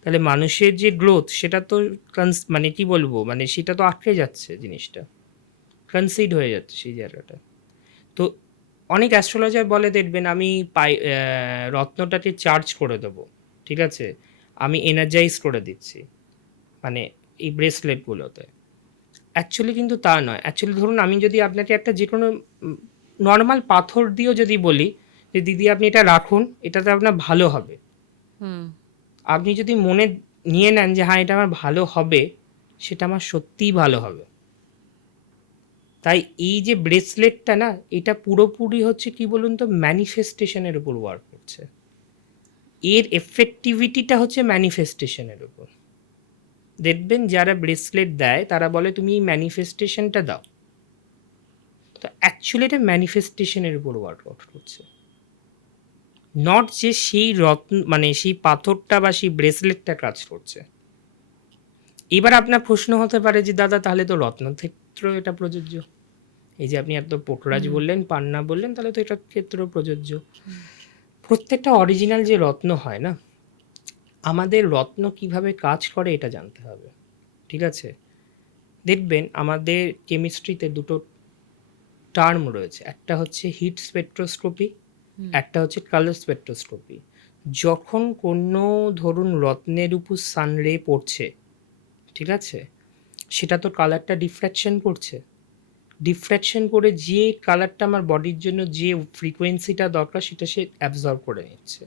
তাহলে মানুষের যে গ্রোথ সেটা তো মানে কি বলবো, মানে সেটা তো আটকে যাচ্ছে, জিনিসটা কনসিড হয়ে যাচ্ছে সেই জায়গাটা। তো অনেক অ্যাস্ট্রোলজার বলে দেখবেন আমি রত্নটাকে চার্জ করে দেবো, ঠিক আছে, আমি এনার্জাইজ করে দিচ্ছি, মানে এই ব্রেসলেটগুলোতে। অ্যাকচুয়ালি কিন্তু তা নয়। অ্যাকচুয়ালি ধরুন আমি যদি আপনাকে একটা যে কোনো নর্মাল পাথর দিয়েও যদি বলি যে দিদি আপনি এটা রাখুন, এটাতে আপনার ভালো হবে, আপনি যদি মনে নিয়ে নেন যে হ্যাঁ এটা আমার ভালো হবে, সেটা আমার সত্যিই ভালো হবে। তাই এই যে ব্রেসলেটটা না, এটা পুরোপুরি হচ্ছে কি বলুন তো, ম্যানিফেস্টেশনের উপর ওয়ার্ক করছে। এর এফেক্টিভিটিটা হচ্ছে ম্যানিফেস্টেশনের উপর। দেখবেন যারা ব্রেসলেট দেয় তারা বলে তুমি এই ম্যানিফেস্টেশনটা দাও, তো অ্যাকচুয়ালি এটা ম্যানিফেস্টেশনের উপর ওয়ার্ক করছে, নট যে সেই রত্ন মানে সেই পাথরটা বা সেই ব্রেসলেটটা কাজ করছে। এবার আপনার প্রশ্ন হতে পারে যে দাদা তাহলে তো রত্নক্ষেত্রেও এটা প্রযোজ্য, এই যে আপনি এত পোটরাজ বললেন, পান্না বললেন, তাহলে তো এটার ক্ষেত্রেও প্রযোজ্য। প্রত্যেকটা অরিজিনাল যে রত্ন হয় না, আমাদের রত্ন কিভাবে কাজ করে এটা জানতে হবে, ঠিক আছে? দেখবেন আমাদের কেমিস্ট্রিতে দুটো টার্ম রয়েছে, একটা হচ্ছে হিট স্পেকট্রোস্কোপি, একটা হচ্ছে কালার স্পেকট্রোস্কোপি। যখন কোনো ধরুন রত্নের উপর সানরে পড়ছে, ঠিক আছে, সেটা তো কালারটা ডিফ্র্যাকশন করছে, ডিফ্র্যাকশন করে যে কালারটা আমার বডির জন্য যে ফ্রিকোয়েন্সিটা দরকার সেটা সে অ্যাবজর্ব করে নিচ্ছে।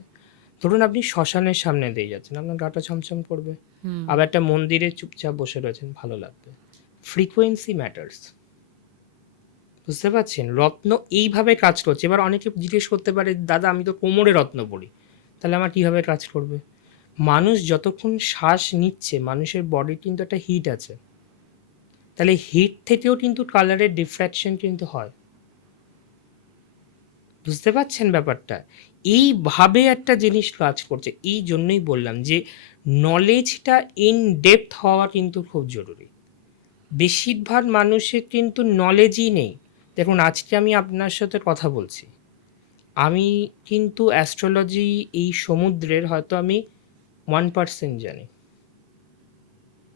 ধরুন আপনি শ্মশানের সামনে দিয়ে যাচ্ছেন, আপনার গাটা ছমছম করবে, আবার একটা মন্দিরে চুপচাপ বসে রয়েছেন, ভালো লাগবে। ফ্রিকোয়েন্সি ম্যাটার্স, বুঝতে পারছেন? রত্ন এইভাবে কাজ করছে। এবার অনেকে জিজ্ঞেস করতে পারে দাদা আমি তো কোমরে রত্ন পরি, তাহলে আমার কীভাবে কাজ করবে? মানুষ যতক্ষণ শ্বাস নিচ্ছে মানুষের বডির কিন্তু একটা হিট আছে, তাহলে হিট থেকেও কিন্তু কালারের ডিফ্র্যাকশন কিন্তু হয়। বুঝতে পারছেন ব্যাপারটা? এইভাবে একটা জিনিস কাজ করছে। এই জন্যই বললাম যে নলেজটা ইন ডেপথ হওয়া কিন্তু খুব জরুরি। বেশিরভাগ মানুষের কিন্তু নলেজই নেই। দেখুন, আজকে আমি আপনার সাথে কথা বলছি, আমি কিন্তু অ্যাস্ট্রোলজি এই সমুদ্রের হয়তো আমি 1% জানি।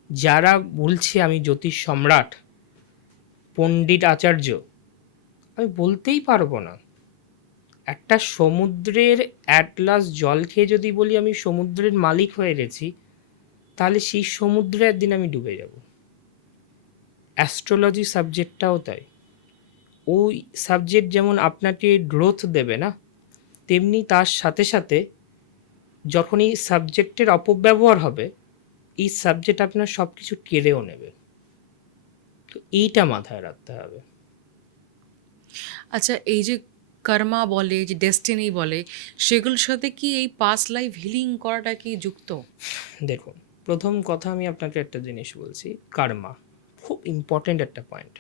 যারা বলছে আমি জ্যোতিষ সম্রাট, পণ্ডিত আচার্য, আমি বলতেই পারবো না। একটা সমুদ্রের অ্যাটলাস জল খেয়ে যদি বলি আমি সমুদ্রের মালিক হয়ে গেছি, তাহলে সেই সমুদ্রে একদিন আমি ডুবে যাব। অ্যাস্ট্রোলজি সাবজেক্টটাও তাই। ওই সাবজেক্ট যেমন আপনাকে গ্রোথ দেবে না, তেমনি তার সাথে সাথে যখন এই সাবজেক্টের অপব্যবহার হবে, এই সাবজেক্ট আপনার সব কিছু কেড়েও নেবে। তো এইটা মাথায় রাখতে হবে। আচ্ছা, এই যে কর্মা বলে, যে ডেস্টিনি বলে, সেগুলোর সাথে কি এই পাস্ট লাইফ হিলিং করাটা কি যুক্ত? দেখুন, প্রথম কথা আমি আপনাকে একটা জিনিস বলছি, কার্মা খুব ইম্পর্ট্যান্ট একটা পয়েন্ট।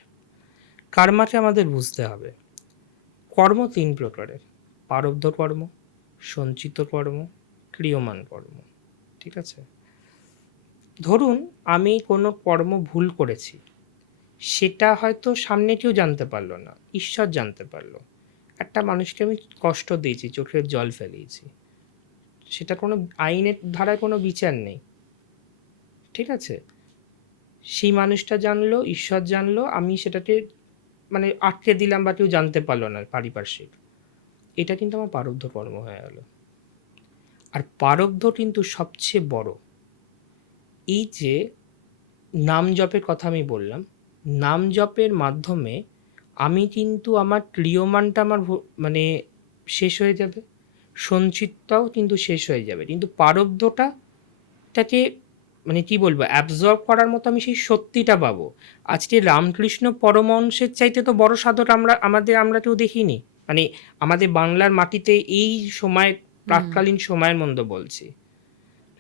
কার্মাকে আমাদের বুঝতে হবে। কর্ম ৩ প্রকারের: প্রারব্ধ কর্ম, সঞ্চিত কর্ম, ক্রিয়মান কর্ম। ঠিক আছে? ধরুন আমি কোনো কর্ম ভুল করেছি, সেটা হয়তো সামনে কেউ জানতে পারলো না, ঈশ্বর জানতে পারলো। একটা মানুষকে আমি কষ্ট দিয়েছি, চোখের জল ফেলিয়েছি, সেটা কোনো আইনের ধারায় কোনো বিচার নেই। ঠিক আছে? সেই মানুষটা জানলো, ঈশ্বর জানলো, আমি সেটাকে মানে আটকে দিলাম বা কেউ জানতে পারলো না পারিপার্শ্বিক। এটা কিন্তু আমার প্রারব্ধ কর্ম হয়ে গেল। আর প্রারব্ধ কিন্তু সবচেয়ে বড়। এই যে নাম জপের কথা আমি বললাম, নাম জপের মাধ্যমে আমি কিন্তু আমার ক্রিয়মানটা আমার মানে শেষ হয়ে যাবে, সঞ্চিতটাও কিন্তু শেষ হয়ে যাবে, কিন্তু প্রারব্ধটাকে মানে কি বলবো, অ্যাবজর্ব করার মতো আমি সেই শক্তিটা পাবো। আজকে রামকৃষ্ণ পরমহংসের চাইতে তো বড় সাধক আমরা কেউ দেখিনি। মানে আমাদের বাংলার মাটিতে এই সময়, প্রাক্কালীন সময়ের মধ্যে বলছি,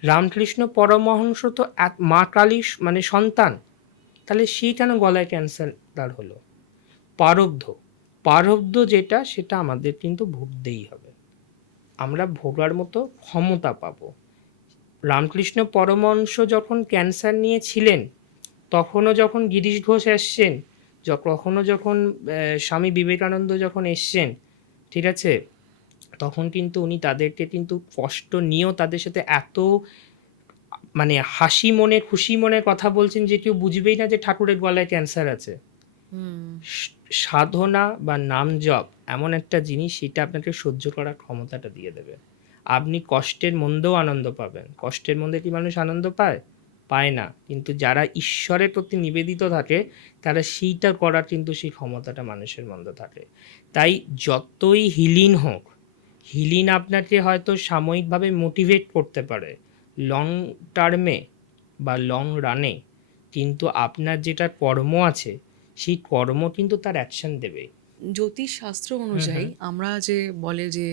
রামকৃষ্ণ পরমহংস তো মা কালীর মানে সন্তান, তাহলে সে কেন গলায় ক্যান্সার তার হলো? প্রারব্ধ, প্রারব্ধ যেটা সেটা আমাদের কিন্তু ভুগতেই হবে, আমরা ভোগার মতো ক্ষমতা পাবো। রামকৃষ্ণ পরমহংস যখন ক্যান্সার নিয়ে ছিলেন, তখনও যখন গিরিশ ঘোষ এসছেন, কখনো যখন স্বামী বিবেকানন্দ যখন এসছেন, ঠিক আছে, তখন কিন্তু উনি তাদেরকে কিন্তু কষ্ট নিয়েও তাদের সাথে এত মানে হাসি মনে খুশি মনে কথা বলছেন যে কেউ বুঝবেই না যে ঠাকুরের গলায় ক্যান্সার আছে। সাধনা বা নাম জপ এমন একটা জিনিস, সেটা আপনাকে সহ্য করার ক্ষমতাটা দিয়ে দেবে। আপনি কষ্টের মধ্যেও আনন্দ পাবেন। কষ্টের মধ্যে কি মানুষ আনন্দ পায়? পায় না। কিন্তু যারা ঈশ্বরের প্রতি নিবেদিত থাকে, তারা সেইটা করার কিন্তু সেই ক্ষমতাটা মানুষের মধ্যে থাকে। তাই যতই হিলিন হোক, হিলিন আপনাকে হয়তো সাময়িকভাবে মোটিভেট করতে পারে, লং টার্মে বা লং রানে কিন্তু আপনার যেটা কর্ম আছে, সেই কর্ম কিন্তু তার অ্যাকশন দেবে। জ্যোতিষ শাস্ত্র অনুযায়ী আমরা যে বলে যে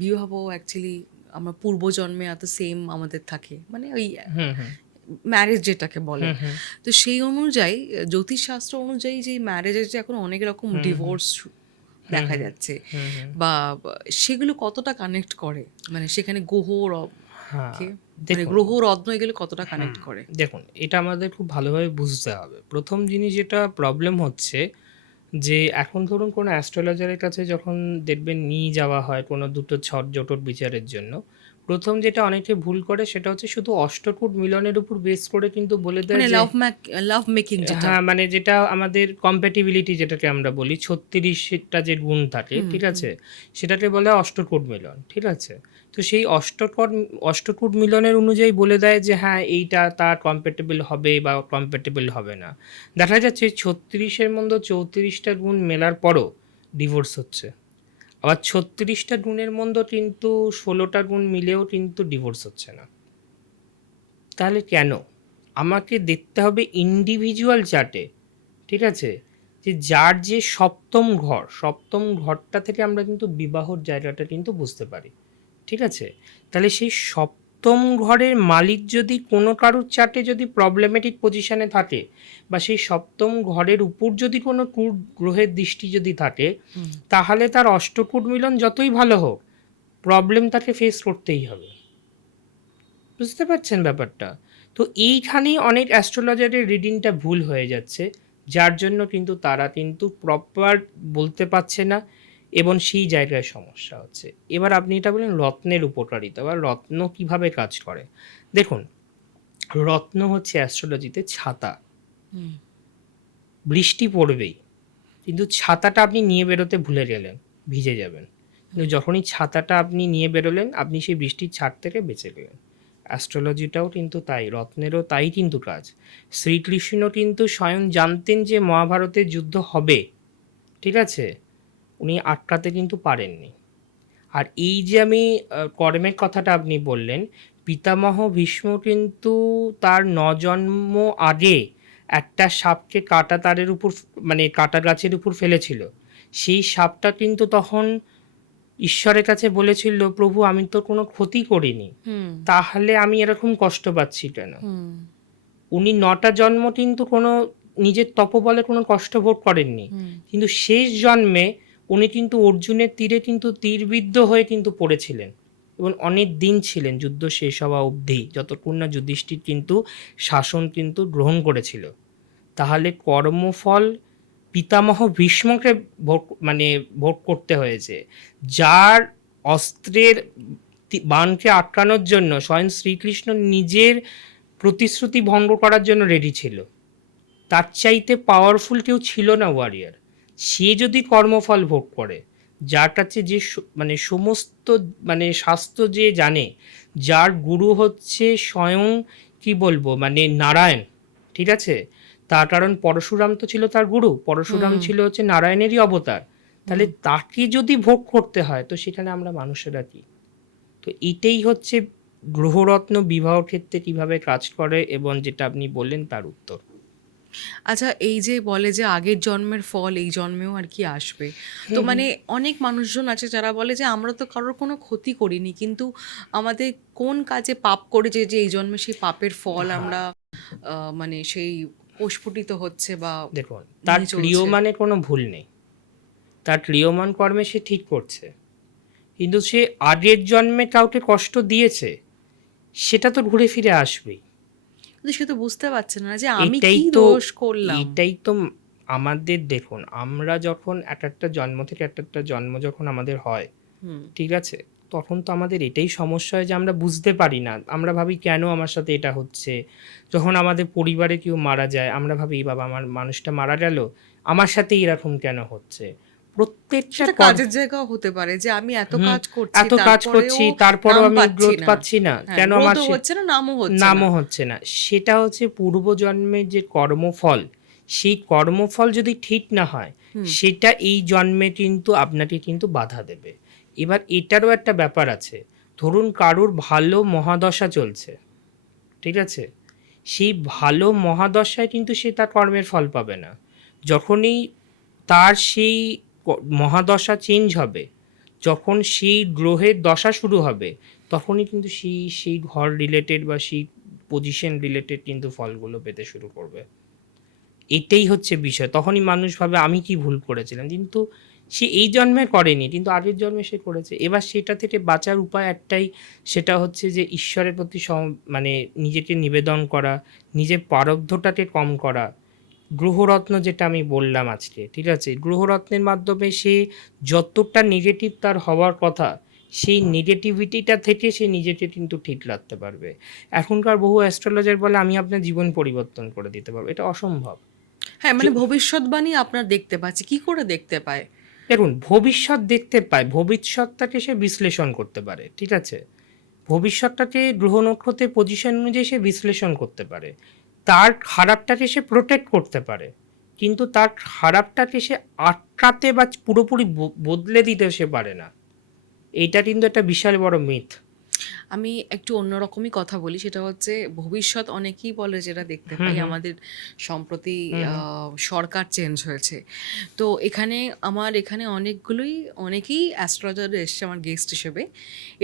বিবাহ অ্যাকচুয়ালি আমরা পূর্বজন্মে এত সেম আমাদের থাকে, মানে ওই হুম হুম ম্যারেজ যেটাকে বলে। হুম হুম তো সেই অনুযায়ী জ্যোতিষ শাস্ত্র অনুযায়ী যে ম্যারেজের যে এখন অনেক রকম ডিভোর্স দেখা যাচ্ছে, হুম হুম বা সেগুলো কতটা কানেক্ট করে, মানে সেখানে গ্রহ হ্যাঁ, কে, মানে দেখুন, গ্রহ রত্ন এগুলো কতটা কানেক্ট করে? দেখুন, এটা আমাদের খুব ভালোভাবে বুঝতে হবে। প্রথম জিনিস যেটা প্রবলেম হচ্ছে, যে এখন ধরুন কোনো অ্যাস্ট্রোলজারের কাছে যখন দেখবেন নিয়ে যাওয়া হয় কোনো দুটো ছট জোটর বিচারের জন্য, প্রথম যেটা অনেকে ভুল করে সেটা হচ্ছে শুধু অষ্টকূট মিলনের উপর বেস করে কিন্তু বলে দেয় মানে যে লাভ মেকিং যেটা। হ্যাঁ, মানে যেটা আমাদের কম্প্যাটিবিলিটি যেটাকে আমরা বলি, 36টা যে গুণ থাকে, ঠিক আছে? সেটাকে বলে অষ্টকূট মিলন, ঠিক আছে? তো সেই অষ্টকূট মিলনের অনুযায়ী বলে দেয় যে হ্যাঁ, এইটা তার কম্প্যাটেবল হবে বা কম্প্যাটেবল হবে না। দেখা যাচ্ছে 36-এর মধ্যে 34টা গুণ মেলার পরও ডিভোর্স হচ্ছে। আবার 36টা গুণের মধ্যে কিন্তু 16টা গুণ মিলেও কিন্তু ডিভোর্স হচ্ছে না। তাহলে কেন? আমাকে দেখতে হবে ইন্ডিভিজুয়াল চার্টে, ঠিক আছে? যে যার যে সপ্তম ঘরটা থেকে আমরা কিন্তু বিবাহর জায়গাটা কিন্তু বুঝতে পারি। ঠিক আছে? তাহলে সেই সপ্তম ঘরের মালিক যদি কোনো কারোর চার্টে যদি প্রবলেমেটিক পজিশনে থাকে, বা সেই সপ্তম ঘরের উপর যদি কোনো কুট গ্রহের দৃষ্টি যদি থাকে, তাহলে তার অষ্টকূট মিলন যতই ভালো হোক, প্রবলেম তাকে ফেস করতেই হবে। বুঝতে পারছেন ব্যাপারটা? তো এইখানেই অনেক অ্যাস্ট্রোলজারের রিডিংটা ভুল হয়ে যাচ্ছে, যার জন্য কিন্তু তারা কিন্তু প্রপার বলতে পারছে না, এবং সেই জায়গায় সমস্যা হচ্ছে। এবার আপনি এটা বলেন রত্নের উপকারিতা বা রত্ন কিভাবে কাজ করে। দেখুন, রত্ন হচ্ছে অ্যাস্ট্রোলজিতে ছাতা। বৃষ্টি পড়বেই, কিন্তু ছাতাটা আপনি নিয়ে বেরোতে ভুলে গেলেন, ভিজে যাবেন। কিন্তু যখনই ছাতাটা আপনি নিয়ে বেরোলেন, আপনি সেই বৃষ্টির ছাট থেকে বেঁচে গেলেন। অ্যাস্ট্রোলজিটাও কিন্তু তাই, রত্নেরও তাই কিন্তু কাজ। শ্রীকৃষ্ণ কিন্তু স্বয়ং জানতেন যে মহাভারতের যুদ্ধ হবে, ঠিক আছে, উনি আটকাতে কিন্তু পারেননি। আর এই যে আমি কর্মের কথাটা আপনি বললেন, পিতামহ ভীষ্ম কিন্তু তার জন্ম আগে একটা সাপকে কাটা তারের উপর, মানে কাটা গাছের উপর ফেলেছিল। সেই সাপটা কিন্তু তখন ঈশ্বরের কাছে বলেছিল, প্রভু আমি তো কোনো ক্ষতি করিনি, তাহলে আমি এরকম কষ্ট পাচ্ছি কেন? উনি 9টা জন্ম কিন্তু কোনো নিজের তপবলে কোনো কষ্ট ভোগ করেননি, কিন্তু শেষ জন্মে উনি কিন্তু অর্জুনের তীরে কিন্তু তীরবিদ্ধ হয়ে কিন্তু পড়েছিলেন, এবং অনেক দিন ছিলেন যুদ্ধ শেষ হওয়া অবধি, যতক্ষণ না যুধিষ্ঠির কিন্তু শাসন কিন্তু গ্রহণ করেছিল। তাহলে কর্মফল পিতামহ ভীষ্মকে ভোগ করতে হয়েছে, যার অস্ত্রের বাণকে আটকানোর জন্য স্বয়ং শ্রীকৃষ্ণ নিজের প্রতিশ্রুতি ভঙ্গ করার জন্য রেডি ছিল। তার চাইতে পাওয়ারফুল কেউ ছিল না ওয়ারিয়ার। সে যদি কর্মফল ভোগ করে, যার কাছে যে সমস্ত শাস্ত্র যে জানে, যার গুরু হচ্ছে স্বয়ং কি বলবো নারায়ণ, ঠিক আছে, তার কারণ পরশুরাম তো ছিল তার গুরু, পরশুরাম ছিল হচ্ছে নারায়ণেরই অবতার। তাহলে তাকে যদি ভোগ করতে হয়, তো সেখানে আমরা মানুষেরা কি? তো এটাই হচ্ছে গ্রহরত্ন বিবাহ ক্ষেত্রে কিভাবে কাজ করে, এবং যেটা আপনি বললেন তার উত্তর। আচ্ছা, এই যে বলে যে আগের জন্মের ফল এই জন্মেও আর কি আসবে, তো মানে অনেক মানুষজন আছে যারা বলে যে আমরা তো কারোর কোনো ক্ষতি করিনি, কিন্তু আমাদের কোন কাজে পাপ করেছে যে এই জন্মে সেই পাপের ফল আমরা মানে সেই প্রস্ফুটিত হচ্ছে বা দেখুন, তার নিয়ে চলছে। ক্রিয়মানে কোনো ভুল নেই, তার ক্রিয়মান কর্মে সে ঠিক করছে, কিন্তু সে আগের জন্মে কাউকে কষ্ট দিয়েছে, সেটা তো ঘুরে ফিরে আসবেই। কিন্তু সে তো বুঝতে পারছে না যে আমি এটাই কি তো দোষ করলাম। এটাই তো আমাদের, দেখুন, আমরা যখন একটা জন্ম থেকে একটা জন্ম যখন আমাদের হয়, ঠিক আছে, তখন তো আমাদের এটাই সমস্যা হয় যে আমরা বুঝতে পারি না, আমরা ভাবি কেন আমার সাথে এটা হচ্ছে। যখন আমাদের পরিবারে কেউ মারা যায়, আমরা ভাবি বাবা আমার মানুষটা মারা গেল, আমার সাথে এরকম কেন হচ্ছে। প্রত্যেকটা সেটা কাজের জায়গাও হতে পারে যে আমি এত কাজ করছি, এত কাজ করছি, তারপরেও আমি গ্রোথ পাচ্ছি না, কেন আমার হচ্ছে না, নামও নামও হচ্ছে না। সেটা হচ্ছে পূর্বজন্মের যে কর্মফল, সেই কর্মফল যদি ঠিক না হয়, সেটা এই জন্মে কিন্তু আপনাকে কিন্তু বাধা দেবে। এবার এটারও একটা ব্যাপার আছে, ধরুন কারোর ভালো মহাদশা চলছে, ঠিক আছে, সেই ভালো মহাদশায় কিন্তু সে তার কর্মের ফল পাবে না। যখনই তার সেই মহাদশা চেঞ্জ হবে, যখন সেই গ্রহের দশা শুরু হবে, তখনই কিন্তু সেই ঘর রিলেটেড বা সেই পজিশন রিলেটেড কিন্তু ফলগুলো পেতে শুরু করবে। এটাই হচ্ছে বিষয়। তখনই মানুষ ভাবে আমি কি ভুল করেছিলাম, কিন্তু সে এই জন্মে করেনি, কিন্তু আগের জন্মে সে করেছে। এবার সেটা থেকে বাঁচার উপায় একটাই, সেটা হচ্ছে যে ঈশ্বরের প্রতি নিজেকে নিবেদন করা, নিজের প্রারব্ধটাকে কম করা। গ্রহরত্ন যেটা আমি বললাম আজকে, ঠিক আছে, গ্রহরত্নের মাধ্যমে সে যতটা নেগেটিভ তার হওয়ার কথা, সেই নেগেটিভিটিটা থেকে সে নিজেকে কিন্তু ঠিক রাখতে পারবে। এখনকার বহু অ্যাস্ট্রোলজার বলে আমি আপনার জীবন পরিবর্তন করে দিতে পারবো, এটা অসম্ভব। হ্যাঁ, মানে ভবিষ্যৎবাণী আপনার দেখতে পাচ্ছে, কি করে দেখতে পায়? দেখুন, ভবিষ্যৎ দেখতে পায়, ভবিষ্যৎটাকে সে বিশ্লেষণ করতে পারে, ঠিক আছে, ভবিষ্যৎটাকে গ্রহ নক্ষত্রের পজিশন অনুযায়ী সে বিশ্লেষণ করতে পারে, তার খারাপটাকে সে প্রোটেক্ট করতে পারে, কিন্তু তার খারাপটাকে সে আটকাতে বা পুরোপুরি বদলে দিতে সে পারে না। এইটা কিন্তু একটা বিশাল বড় মিথ। আমি একটু অন্যরকমই কথা বলি, সেটা হচ্ছে ভবিষ্যৎ অনেকেই বলে, যেটা দেখতে হুম, পাই হুম, আমাদের সম্প্রতি হুম, হুম। সরকার চেঞ্জ হয়েছে। তো এখানে আমার এখানে অনেকেই অ্যাস্ট্রোলজার এসছে আমার গেস্ট হিসেবে,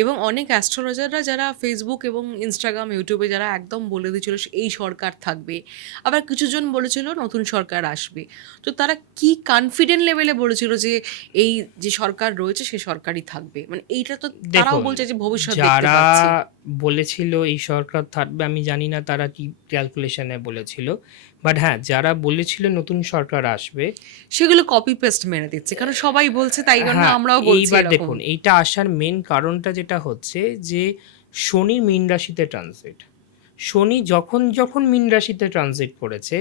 এবং অনেক অ্যাস্ট্রোলজাররা যারা ফেসবুক এবং ইনস্টাগ্রাম, ইউটিউবে যারা একদম বলে দিয়েছিল এই সরকার থাকবে, আবার কিছুজন বলেছিল নতুন সরকার আসবে। তো তারা কি কনফিডেন্ট লেভেলে বলেছিল যে এই যে সরকার রয়েছে সে সরকারই থাকবে, মানে এইটা তো তারাও দেখুন, বলছে যে ভবিষ্যৎ দেখতে যারা পাচ্ছি। বলেছিল এই সরকার থাকবে, আমি জানি না তারা কি ক্যালকুলেশনে বলেছিল। বাট হ্যাঁ, যারা বলেছিল নতুন সরকার আসবে, সেগুলো কপি পেস্ট মেরে দিচ্ছে, কারণ সবাই বলছে, তাই জন্য হ্যাঁ, আমরাও বলছি এইবার এরকম। দেখুন এইটা আসার মেন কারণটা যেটা হচ্ছে যে শনি মীন রাশিতে ট্রানজিট। শনি যখন যখন মীন রাশিতে ট্রানজিট করেছে,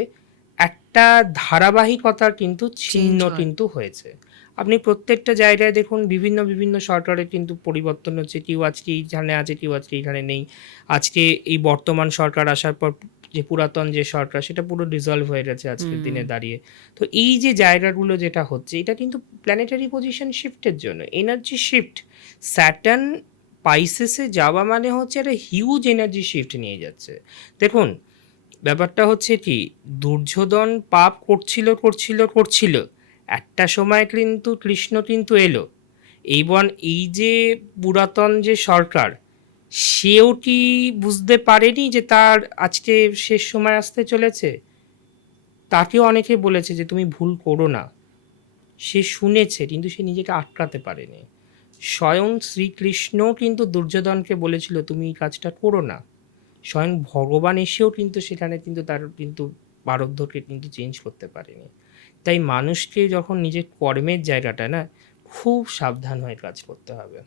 একটা ধারাবাহিকতার কিন্তু চেঞ্জ ছিন্ন হয়। কিন্তু হয়েছে। আপনি প্রত্যেকটা জায়গায় দেখুন বিভিন্ন বিভিন্ন সরকারের কিন্তু পরিবর্তন হচ্ছে। কেউ আজকে এইখানে আছে, কেউ আজকে এইখানে নেই। আজকে এই বর্তমান সরকার আসার পর যে পুরাতন যে সরকার সেটা পুরো ডিসলভ হয়ে গেছে আজকের হুম। দিনে দাঁড়িয়ে। তো এই যে জায়গাগুলো যেটা হচ্ছে এটা কিন্তু প্ল্যানেটারি পজিশন শিফটের জন্য এনার্জি শিফট। স্যাটার্ন পাইসেসে যাওয়া মানে হচ্ছে একটা হিউজ এনার্জি শিফট নিয়ে যাচ্ছে। দেখুন, ব্যাপারটা হচ্ছে কি, দুর্যোধন পাপ করছিল করছিল করছিল, একটা সময় কিন্তু কৃষ্ণ কিন্তু এলো। এইবার এই যে পুরাতন যে সরকার, সেও কি বুঝতে পারেনি যে তার আজকে শেষ সময় আসতে চলেছে? তাকেও অনেকে বলেছে যে তুমি ভুল করো না, সে শুনেছে কিন্তু সে নিজেকে আটকাতে পারেনি। স্বয়ং শ্রীকৃষ্ণ কিন্তু দুর্যোধনকে বলেছিল তুমি এই কাজটা করো না। স্বয়ং ভগবান এসেও কিন্তু সেখানে কিন্তু তার কিন্তু পারদ্ধকে কিন্তু চেঞ্জ করতে পারেনি। তাই মানুষকে যখন নিজের কর্মের জায়গাটা না, খুব সাবধান হয়ে কাজ করতে হবে,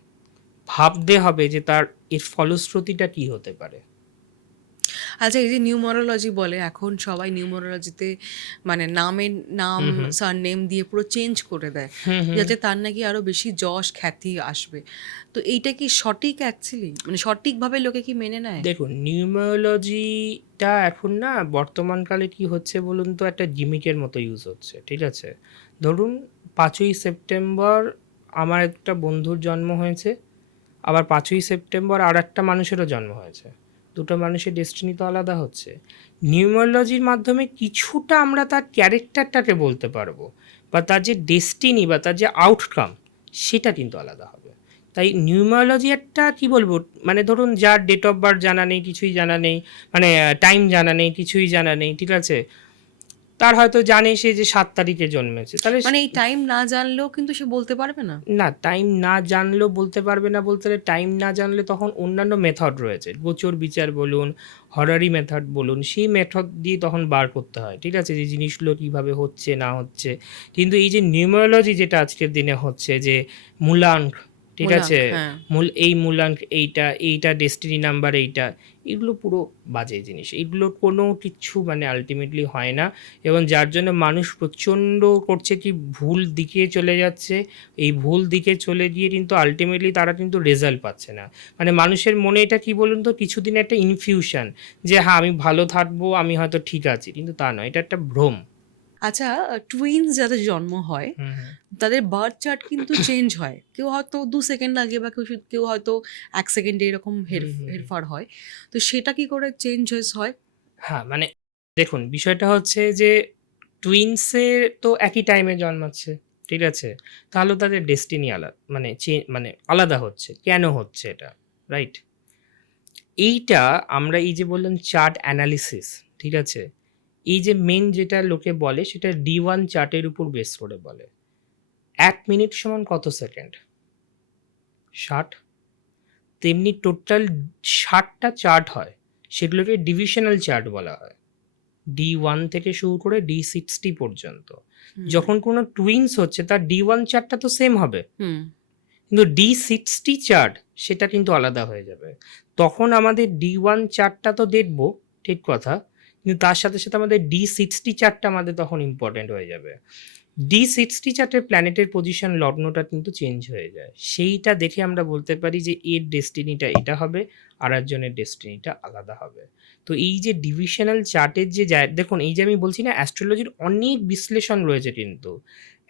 ভাবতে হবে যে তার এর ফলশ্রুতিটা কি হতে পারে। আচ্ছা, এই যে নিউমারোলজি বলে, এখন সবাই নিউমারোলজিতে মানে নাম হুম, হুম, সারনেম দিয়ে পুরো চেঞ্জ করে দেয়, হুম, হুম। যাতে তার নাকি আরো বেশি যশ খ্যাতি আসবে। তো এইটা কি সঠিক অ্যাকচুয়ালি, মানে সঠিকভাবে লোকে কি মেনে নেয়? দেখুন, নিউমারোলজিটা এখন না বর্তমানকালে কি হচ্ছে বলুন তো, একটা জিমিকের মতো ইউজ হচ্ছে, ঠিক আছে? ধরুন 5ই সেপ্টেম্বর আমার একটা বন্ধুর জন্ম হয়েছে, আবার 5ই সেপ্টেম্বর আর একটা মানুষেরও জন্ম হয়েছে। দুটো মানুষের ডেস্টিনি তো আলাদা হচ্ছে। নিউমারোলজির মাধ্যমে কিছুটা আমরা তার ক্যারেক্টারটাকে বলতে পারবো, বা তার যে ডেস্টিনি বা তার যে আউটকাম সেটা কিন্তু আলাদা হবে। তাই নিউমারোলজি একটা কি বলবো, মানে ধরুন যার ডেট অফ বার্থ জানা নেই, কিছুই জানা নেই, মানে টাইম জানা নেই, কিছুই জানা নেই, ঠিক আছে? তার হয়তো জানে সে যে 7 তারিখে জন্মেছে, তাহলে মানে এই টাইম না জানলেও কিন্তু সে বলতে পারবে না? না, টাইম না জানলেও বলতে পারবে না বলতে গেলে, টাইম না জানলে তখন অন্যান্য মেথড রয়েছে, গোচর বিচার বলুন, হরারি মেথড বলুন, সেই মেথড দিয়ে তখন বার করতে হয়, ঠিক আছে, যে জিনিসগুলো কীভাবে হচ্ছে না হচ্ছে। কিন্তু এই যে নিউমারোলজি যেটা আজকের দিনে হচ্ছে, যে মূলাঙ্ক, ঠিক আছে, মূলাঙ্ক, হ্যাঁ। এই মূলাঙ্ক এইটা, এইটা ডেস্টিনি নাম্বার এইটা, এগুলো পুরো বাজে জিনিস। এগুলো কোনো কিছু মানে আলটিমেটলি হয় না, এবং যার জন্য মানুষ প্রচণ্ড করছে কি ভুল দিকে চলে যাচ্ছে। এই ভুল দিকে চলে গিয়ে কিন্তু আলটিমেটলি তারা কিন্তু রেজাল্ট পাচ্ছে না। মানে মানুষের মনে এটা কি বলুন তো, কিছুদিন একটা ইনফিউশন, যে হ্যাঁ আমি ভালো থাকবো, আমি হয়তো ঠিক আছি, কিন্তু তা নয়, এটা একটা ভ্রম। আচ্ছা, টুইনস যাদের জন্ম হয় হুম, হুম, তাদের বার্থ চার্ট কিন্তু চেঞ্জ হয়, কেউ হয়তো 2 সেকেন্ড লাগে, বা কেউ কেউ হয়তো 1 সেকেন্ডে, এরকম হুম, হুম, হুম। হেরফার হয়। তো সেটা কি করে চেঞ্জেস হয়? হ্যাঁ, মানে দেখুন বিষয়টা হচ্ছে যে টুইনসের তো একই টাইমে জন্মাচ্ছে, ঠিক আছে? তাহলে তাদের ডেস্টিনি আলাদা, মানে মানে আলাদা হচ্ছে। কেন হচ্ছে এটা? রাইট? এইটা আমরা এই যে বললাম চার্ট অ্যানালিসিস, ঠিক আছে? এই যে মেইন যেটা লোকে বলে সেটা D1 চার্টের উপর বেস করে বলে। ১ মিনিট সমান কত সেকেন্ড? ৬০। তেমনি টোটাল ৬০টা চার্ট হয়। সেগুলোকে ডিভিশনাল চার্ট বলা হয়। D1 থেকে শুরু করে D60 পর্যন্ত। হুম। যখন কোনো টুইনস হচ্ছে তার D1 চার্টটা তো সেম হবে। হুম। কিন্তু D60 চার্ট সেটা কিন্তু আলাদা হয়ে যাবে। তখন আমাদের D1 চার্টটা তো দেখব, ঠিক কথা। কিন্তু তার সাথে, সাথে আমাদের D60 চার্টটা আমাদের তখন ইম্পোর্টেন্ট হয়ে যাবে। D60 চার্টের প্ল্যানেটের পজিশন লগ্নটা কিন্তু চেঞ্জ হয়ে যায়। সেইটা দেখে আমরা বলতে পারি যে এর ডেস্টিনিটা এটা হবে, আরেকজনের ডেস্টিনিটা আলাদা হবে। তো এই যে ডিভিশনাল চার্টের যে দেখুন এই যে আমি বলছি না অ্যাস্ট্রোলজির অনেক বিশ্লেষণ রয়েছে কিন্তু।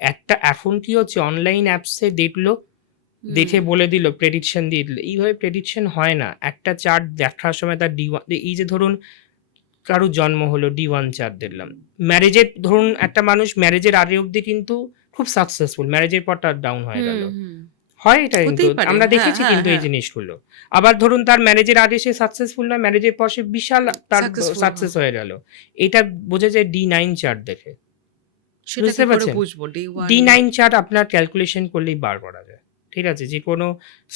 একটা এখন কি হচ্ছে অনলাইন অ্যাপসে দেখলো দেখে বলে দিল, প্রেডিকশন দিয়ে দিল। এইভাবে প্রেডিকশন হয় না। একটা চার্ট দেখার সময় তার D1, এই যে ধরুন কারো জন্ম হলো, D1 চার্ট দেখলাম। ম্যারেজের ধরুন একটা মানুষ ম্যারেজের আগে অবধি কিন্তু খুব সাকসেসফুল, ম্যারেজের পর তার ডাউন হয়ে গেল, হয় এটা কিন্তু হতেই পারে। আমরা হ্যাঁ, দেখেছি হ্যাঁ, কিন্তু এই হ্যাঁ। জিনিসগুলো। আবার ধরুন তার ম্যারেজের আগে সে সাকসেসফুল নয়, ম্যারেজের পর সে বিশাল তার Successful সাকসেস হয়ে গেল। এটা বোঝা যায় D9 চার্ট দেখে। সেটা বুঝতে কি করে পারছেন? বুঝবো? D1 D9 চার্ট আপনার ক্যালকুলেশন করলেই বার করা যায়। ঠিক আছে? যে কোনো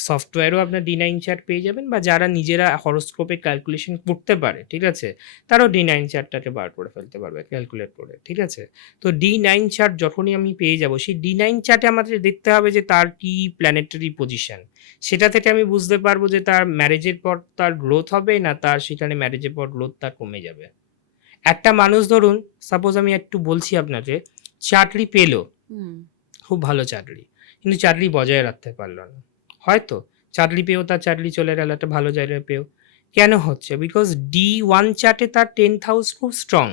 সফটওয়্যারও আপনার D9 চার্ট পেয়ে যাবেন, বা যারা নিজেরা হরোস্কোপে ক্যালকুলেশন করতে পারে, ঠিক আছে? তারাও D9 চার্টটাকে বার করে ফেলতে পারবে ক্যালকুলেট করে। ঠিক আছে? তো D9 চার্ট যখনই আমি পেয়ে যাব, সেই D9 চার্টে আমাদের দেখতে হবে যে তার কি প্ল্যানেটারি পজিশন। সেটা থেকে আমি বুঝতে পারবো যে তার ম্যারেজের পর তার গ্রোথ হবে, না তার সেখানে ম্যারেজের পর গ্রোথ তার কমে যাবে। একটা মানুষ ধরুন, সাপোজ আমি একটু বলছি আপনাকে, চাকরি পেলো, খুব ভালো চাকরি, কিন্তু চাকরি বজায় রাখতে পারলো না। হয়তো চাকরি পেয়েও তার চাকরি চলে গেল একটা ভালো জায়গায় পেয়েও। কেন হচ্ছে? বিকজ D1 চার্টে তার 10th হাউস খুব স্ট্রং,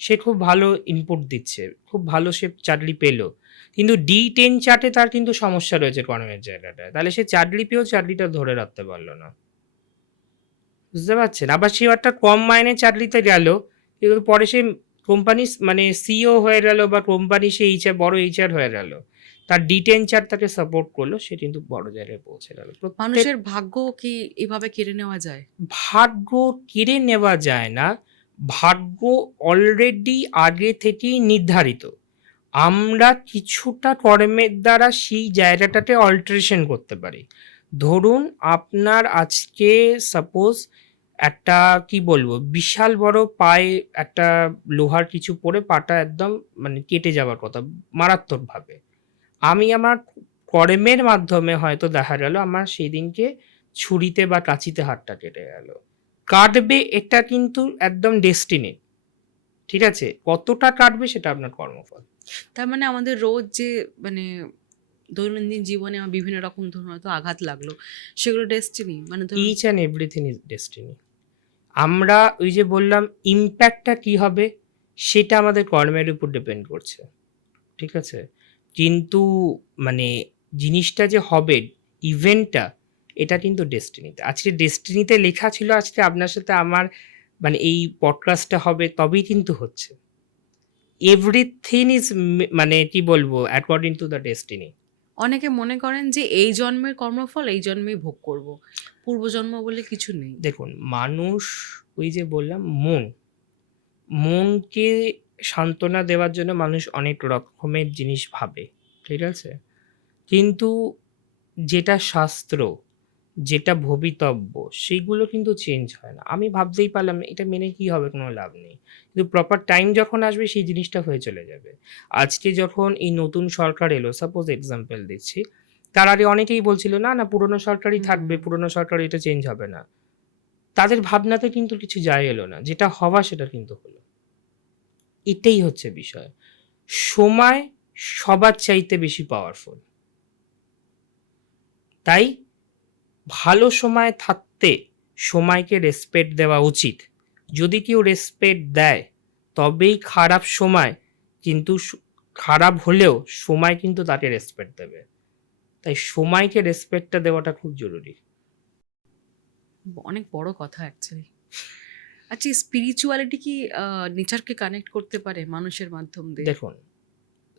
সে খুব ভালো ইনপুট দিচ্ছে, খুব ভালো সে চাকরি পেলো। কিন্তু D10 চার্টে তার কিন্তু সমস্যা রয়েছে কর্মের জায়গাটায়, তাহলে সে চাকরি পেয়েও চাকরিটা ধরে রাখতে পারলো না। বুঝতে পারছেন? আবার সে একটা কম মাইনে চাকরিতে গেল, কিন্তু পরে সে কোম্পানি মানে সিইও হয়ে গেল, বা কোম্পানি সে বড় HR হয়ে গেল, তার D10 চার্ট তাকে সাপোর্ট করলো, সে কিন্তু বড় জায়গায় পৌঁছে গেল। প্রত্যেক মানুষের ভাগ্য কি এভাবে কেড়ে নেওয়া যায়? ভাগ্য কেড়ে নেওয়া যায় না, ভাগ্য অলরেডি আগে থেকেই নির্ধারিত। আমরা কিছুটা কর্মের দ্বারা সেই জায়গাটাতে অল্টারেশন করতে পারি। ধরুন আপনার আজকে সাপোজ একটা কি বলবো, বিশাল বড় পায়ে একটা লোহার কিছু পরে পাটা একদম মানে কেটে যাওয়ার কথা মারাত্মকভাবে। আমি আমার কর্মের মাধ্যমে হয়তো দেখা গেল আমার সেই দিনকে ছুরিতে বা কাঁচিতে হাতটা কেটে গেল। কাটবে এটা কিন্তু একদম ডেস্টিনি। ঠিক আছে? কতটা কাটবে সেটা আপনার কর্মফল। তার মানে আমাদের রোজ যে মানে দৈনন্দিন জীবনে আমার বিভিন্ন রকম ধরুন হয়তো আঘাত লাগলো, সেগুলো ডেস্টিনি? মানে ধরুন each and everything is destiny. আমরা ওই যে বললাম ইমপ্যাক্টটা কি হবে সেটা আমাদের কর্মের উপর ডিপেন্ড করছে। ঠিক আছে? কিন্তু মানে জিনিসটা যে হবে, ইভেন্টটা, এটা কিন্তু ডেস্টিনিতে। আজকে ডেস্টিনিতে লেখা ছিল আজকে আপনার সাথে আমার মানে এই পডকাস্টটা হবে, তবেই কিন্তু হচ্ছে। এভরিথিং ইজ মানে কি বলবো, অ্যাকর্ডিং টু দ্য ডেস্টিনি। অনেকে মনে করেন যে এই জন্মের কর্মফল এই জন্মেই ভোগ করব, পূর্বজন্ম বলে কিছু নেই। দেখুন, মানুষ ওই যে বললাম মনকে সান্ত্বনা দেওয়ার জন্য মানুষ অনেক রকমের জিনিস ভাবে। ঠিক আছে? কিন্তু যেটা শাস্ত্র, যেটা ভবিতব্য, সেগুলো কিন্তু চেঞ্জ হয় না। আমি ভাবতেই পারলাম এটা মেনে কি হবে, কোনো লাভ নেই। কিন্তু প্রপার টাইম যখন আসবে সেই জিনিসটা হয়ে চলে যাবে। আজকে যখন এই নতুন সরকার এলো, সাপোজ এক্সাম্পল দিচ্ছি, তার আগে অনেকেই বলছিল না না পুরনো সরকারই থাকবে, পুরনো সরকার, এটা চেঞ্জ হবে না। তাদের ভাবনাতে কিন্তু কিছু যায় এলো না, যেটা হওয়া সেটা কিন্তু হলো। এটাই হচ্ছে বিষয়। সময় সবার চাইতে বেশি পাওয়ারফুল। তাই ভালো সময় থাকতে সময়কে রেসপেক্ট দেওয়া উচিত। যদি কেউ রেসপেক্ট দেয়, তবেই খারাপ সময় কিন্তু খারাপ হলেও সময় কিন্তু তাকে রেসপেক্ট দেবে। তাই সময়কে রেসপেক্টটা দেওয়াটা খুব জরুরি। অনেক বড় কথা অ্যাকচুয়ালি। আচ্ছা, স্পিরিচুয়ালিটি কি নেচারকে কানেক্ট করতে পারে মানুষের মাধ্যম দিয়ে? দেখুন,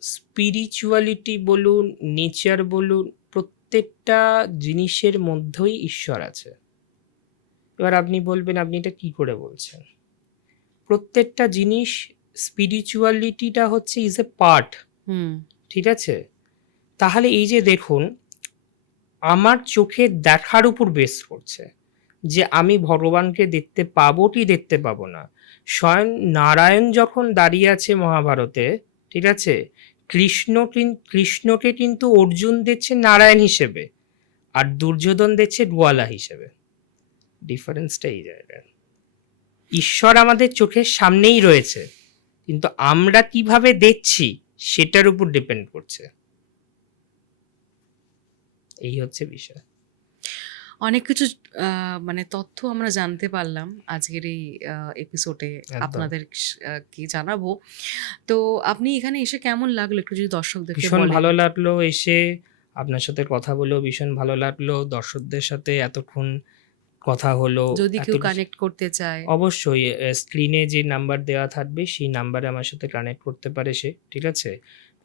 স্পিরিচুয়ালিটি বলুন, নেচার বলুন, প্রত্যেকটা জিনিসের মধ্যেই ঈশ্বর আছে। এবার আপনি বলবেন আপনি এটা কি করে বলছেন? প্রত্যেকটা জিনিস, স্পিরিচুয়ালিটিটা হচ্ছে ইজ এ পার্ট। ঠিক আছে? তাহলে এই যে দেখুন, আমার চোখে দেখার উপর বেস করছে যে আমি ভগবানকে দেখতে পাবো কি দেখতে পাবো না। স্বয়ং নারায়ণ যখন দাঁড়িয়ে আছে মহাভারতে, ঠিক আছে, কৃষ্ণকে কিন্তু অর্জুন দেখছে নারায়ণ হিসেবে, আর দুর্যোধন দেখছে গোয়ালা হিসেবে। ডিফারেন্সটা এই জায়গায়। ঈশ্বর আমাদের চোখের সামনেই রয়েছে, কিন্তু আমরা কিভাবে দেখছি সেটার উপর ডিপেন্ড করছে। এই হচ্ছে বিষয়। অনেক কিছু মানে তথ্য আমরা জানতে পারলাম আজকের এই এপিসোডে, একদম। আপনাদের কি জানাবো। তো আপনি এখানে এসে কেমন লাগলো একটু যদি দর্শকদেরকে ভীষণ বলেন? ভালো লাগলো এসে। আপনার সাথে কথা বলেও ভীষণ ভালো লাগলো। দর্শকদের সাথে এতক্ষণ কথা হলো। যদি কেউ এত কানেক্ট করতে চায়, অবশ্যই স্ক্রিনে যে নাম্বার দেওয়া থাকবে সেই নাম্বারে আমার সাথে কানেক্ট করতে পারে সে, ঠিক আছে?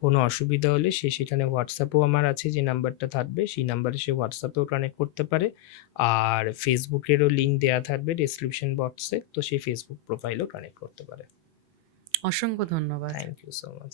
কোনো অসুবিধা হলে সে সেখানে হোয়াটসঅ্যাপও আমার আছে, যে নাম্বারটা থাকবে সেই নাম্বারে সে হোয়াটসঅ্যাপেও কানেক্ট করতে পারে। আর ফেসবুকেরও লিঙ্ক দেওয়া থাকবে ডেসক্রিপশন বক্সে, তো সেই ফেসবুক প্রোফাইলও কানেক্ট করতে পারে। অসংখ্য ধন্যবাদ। Thank you so much.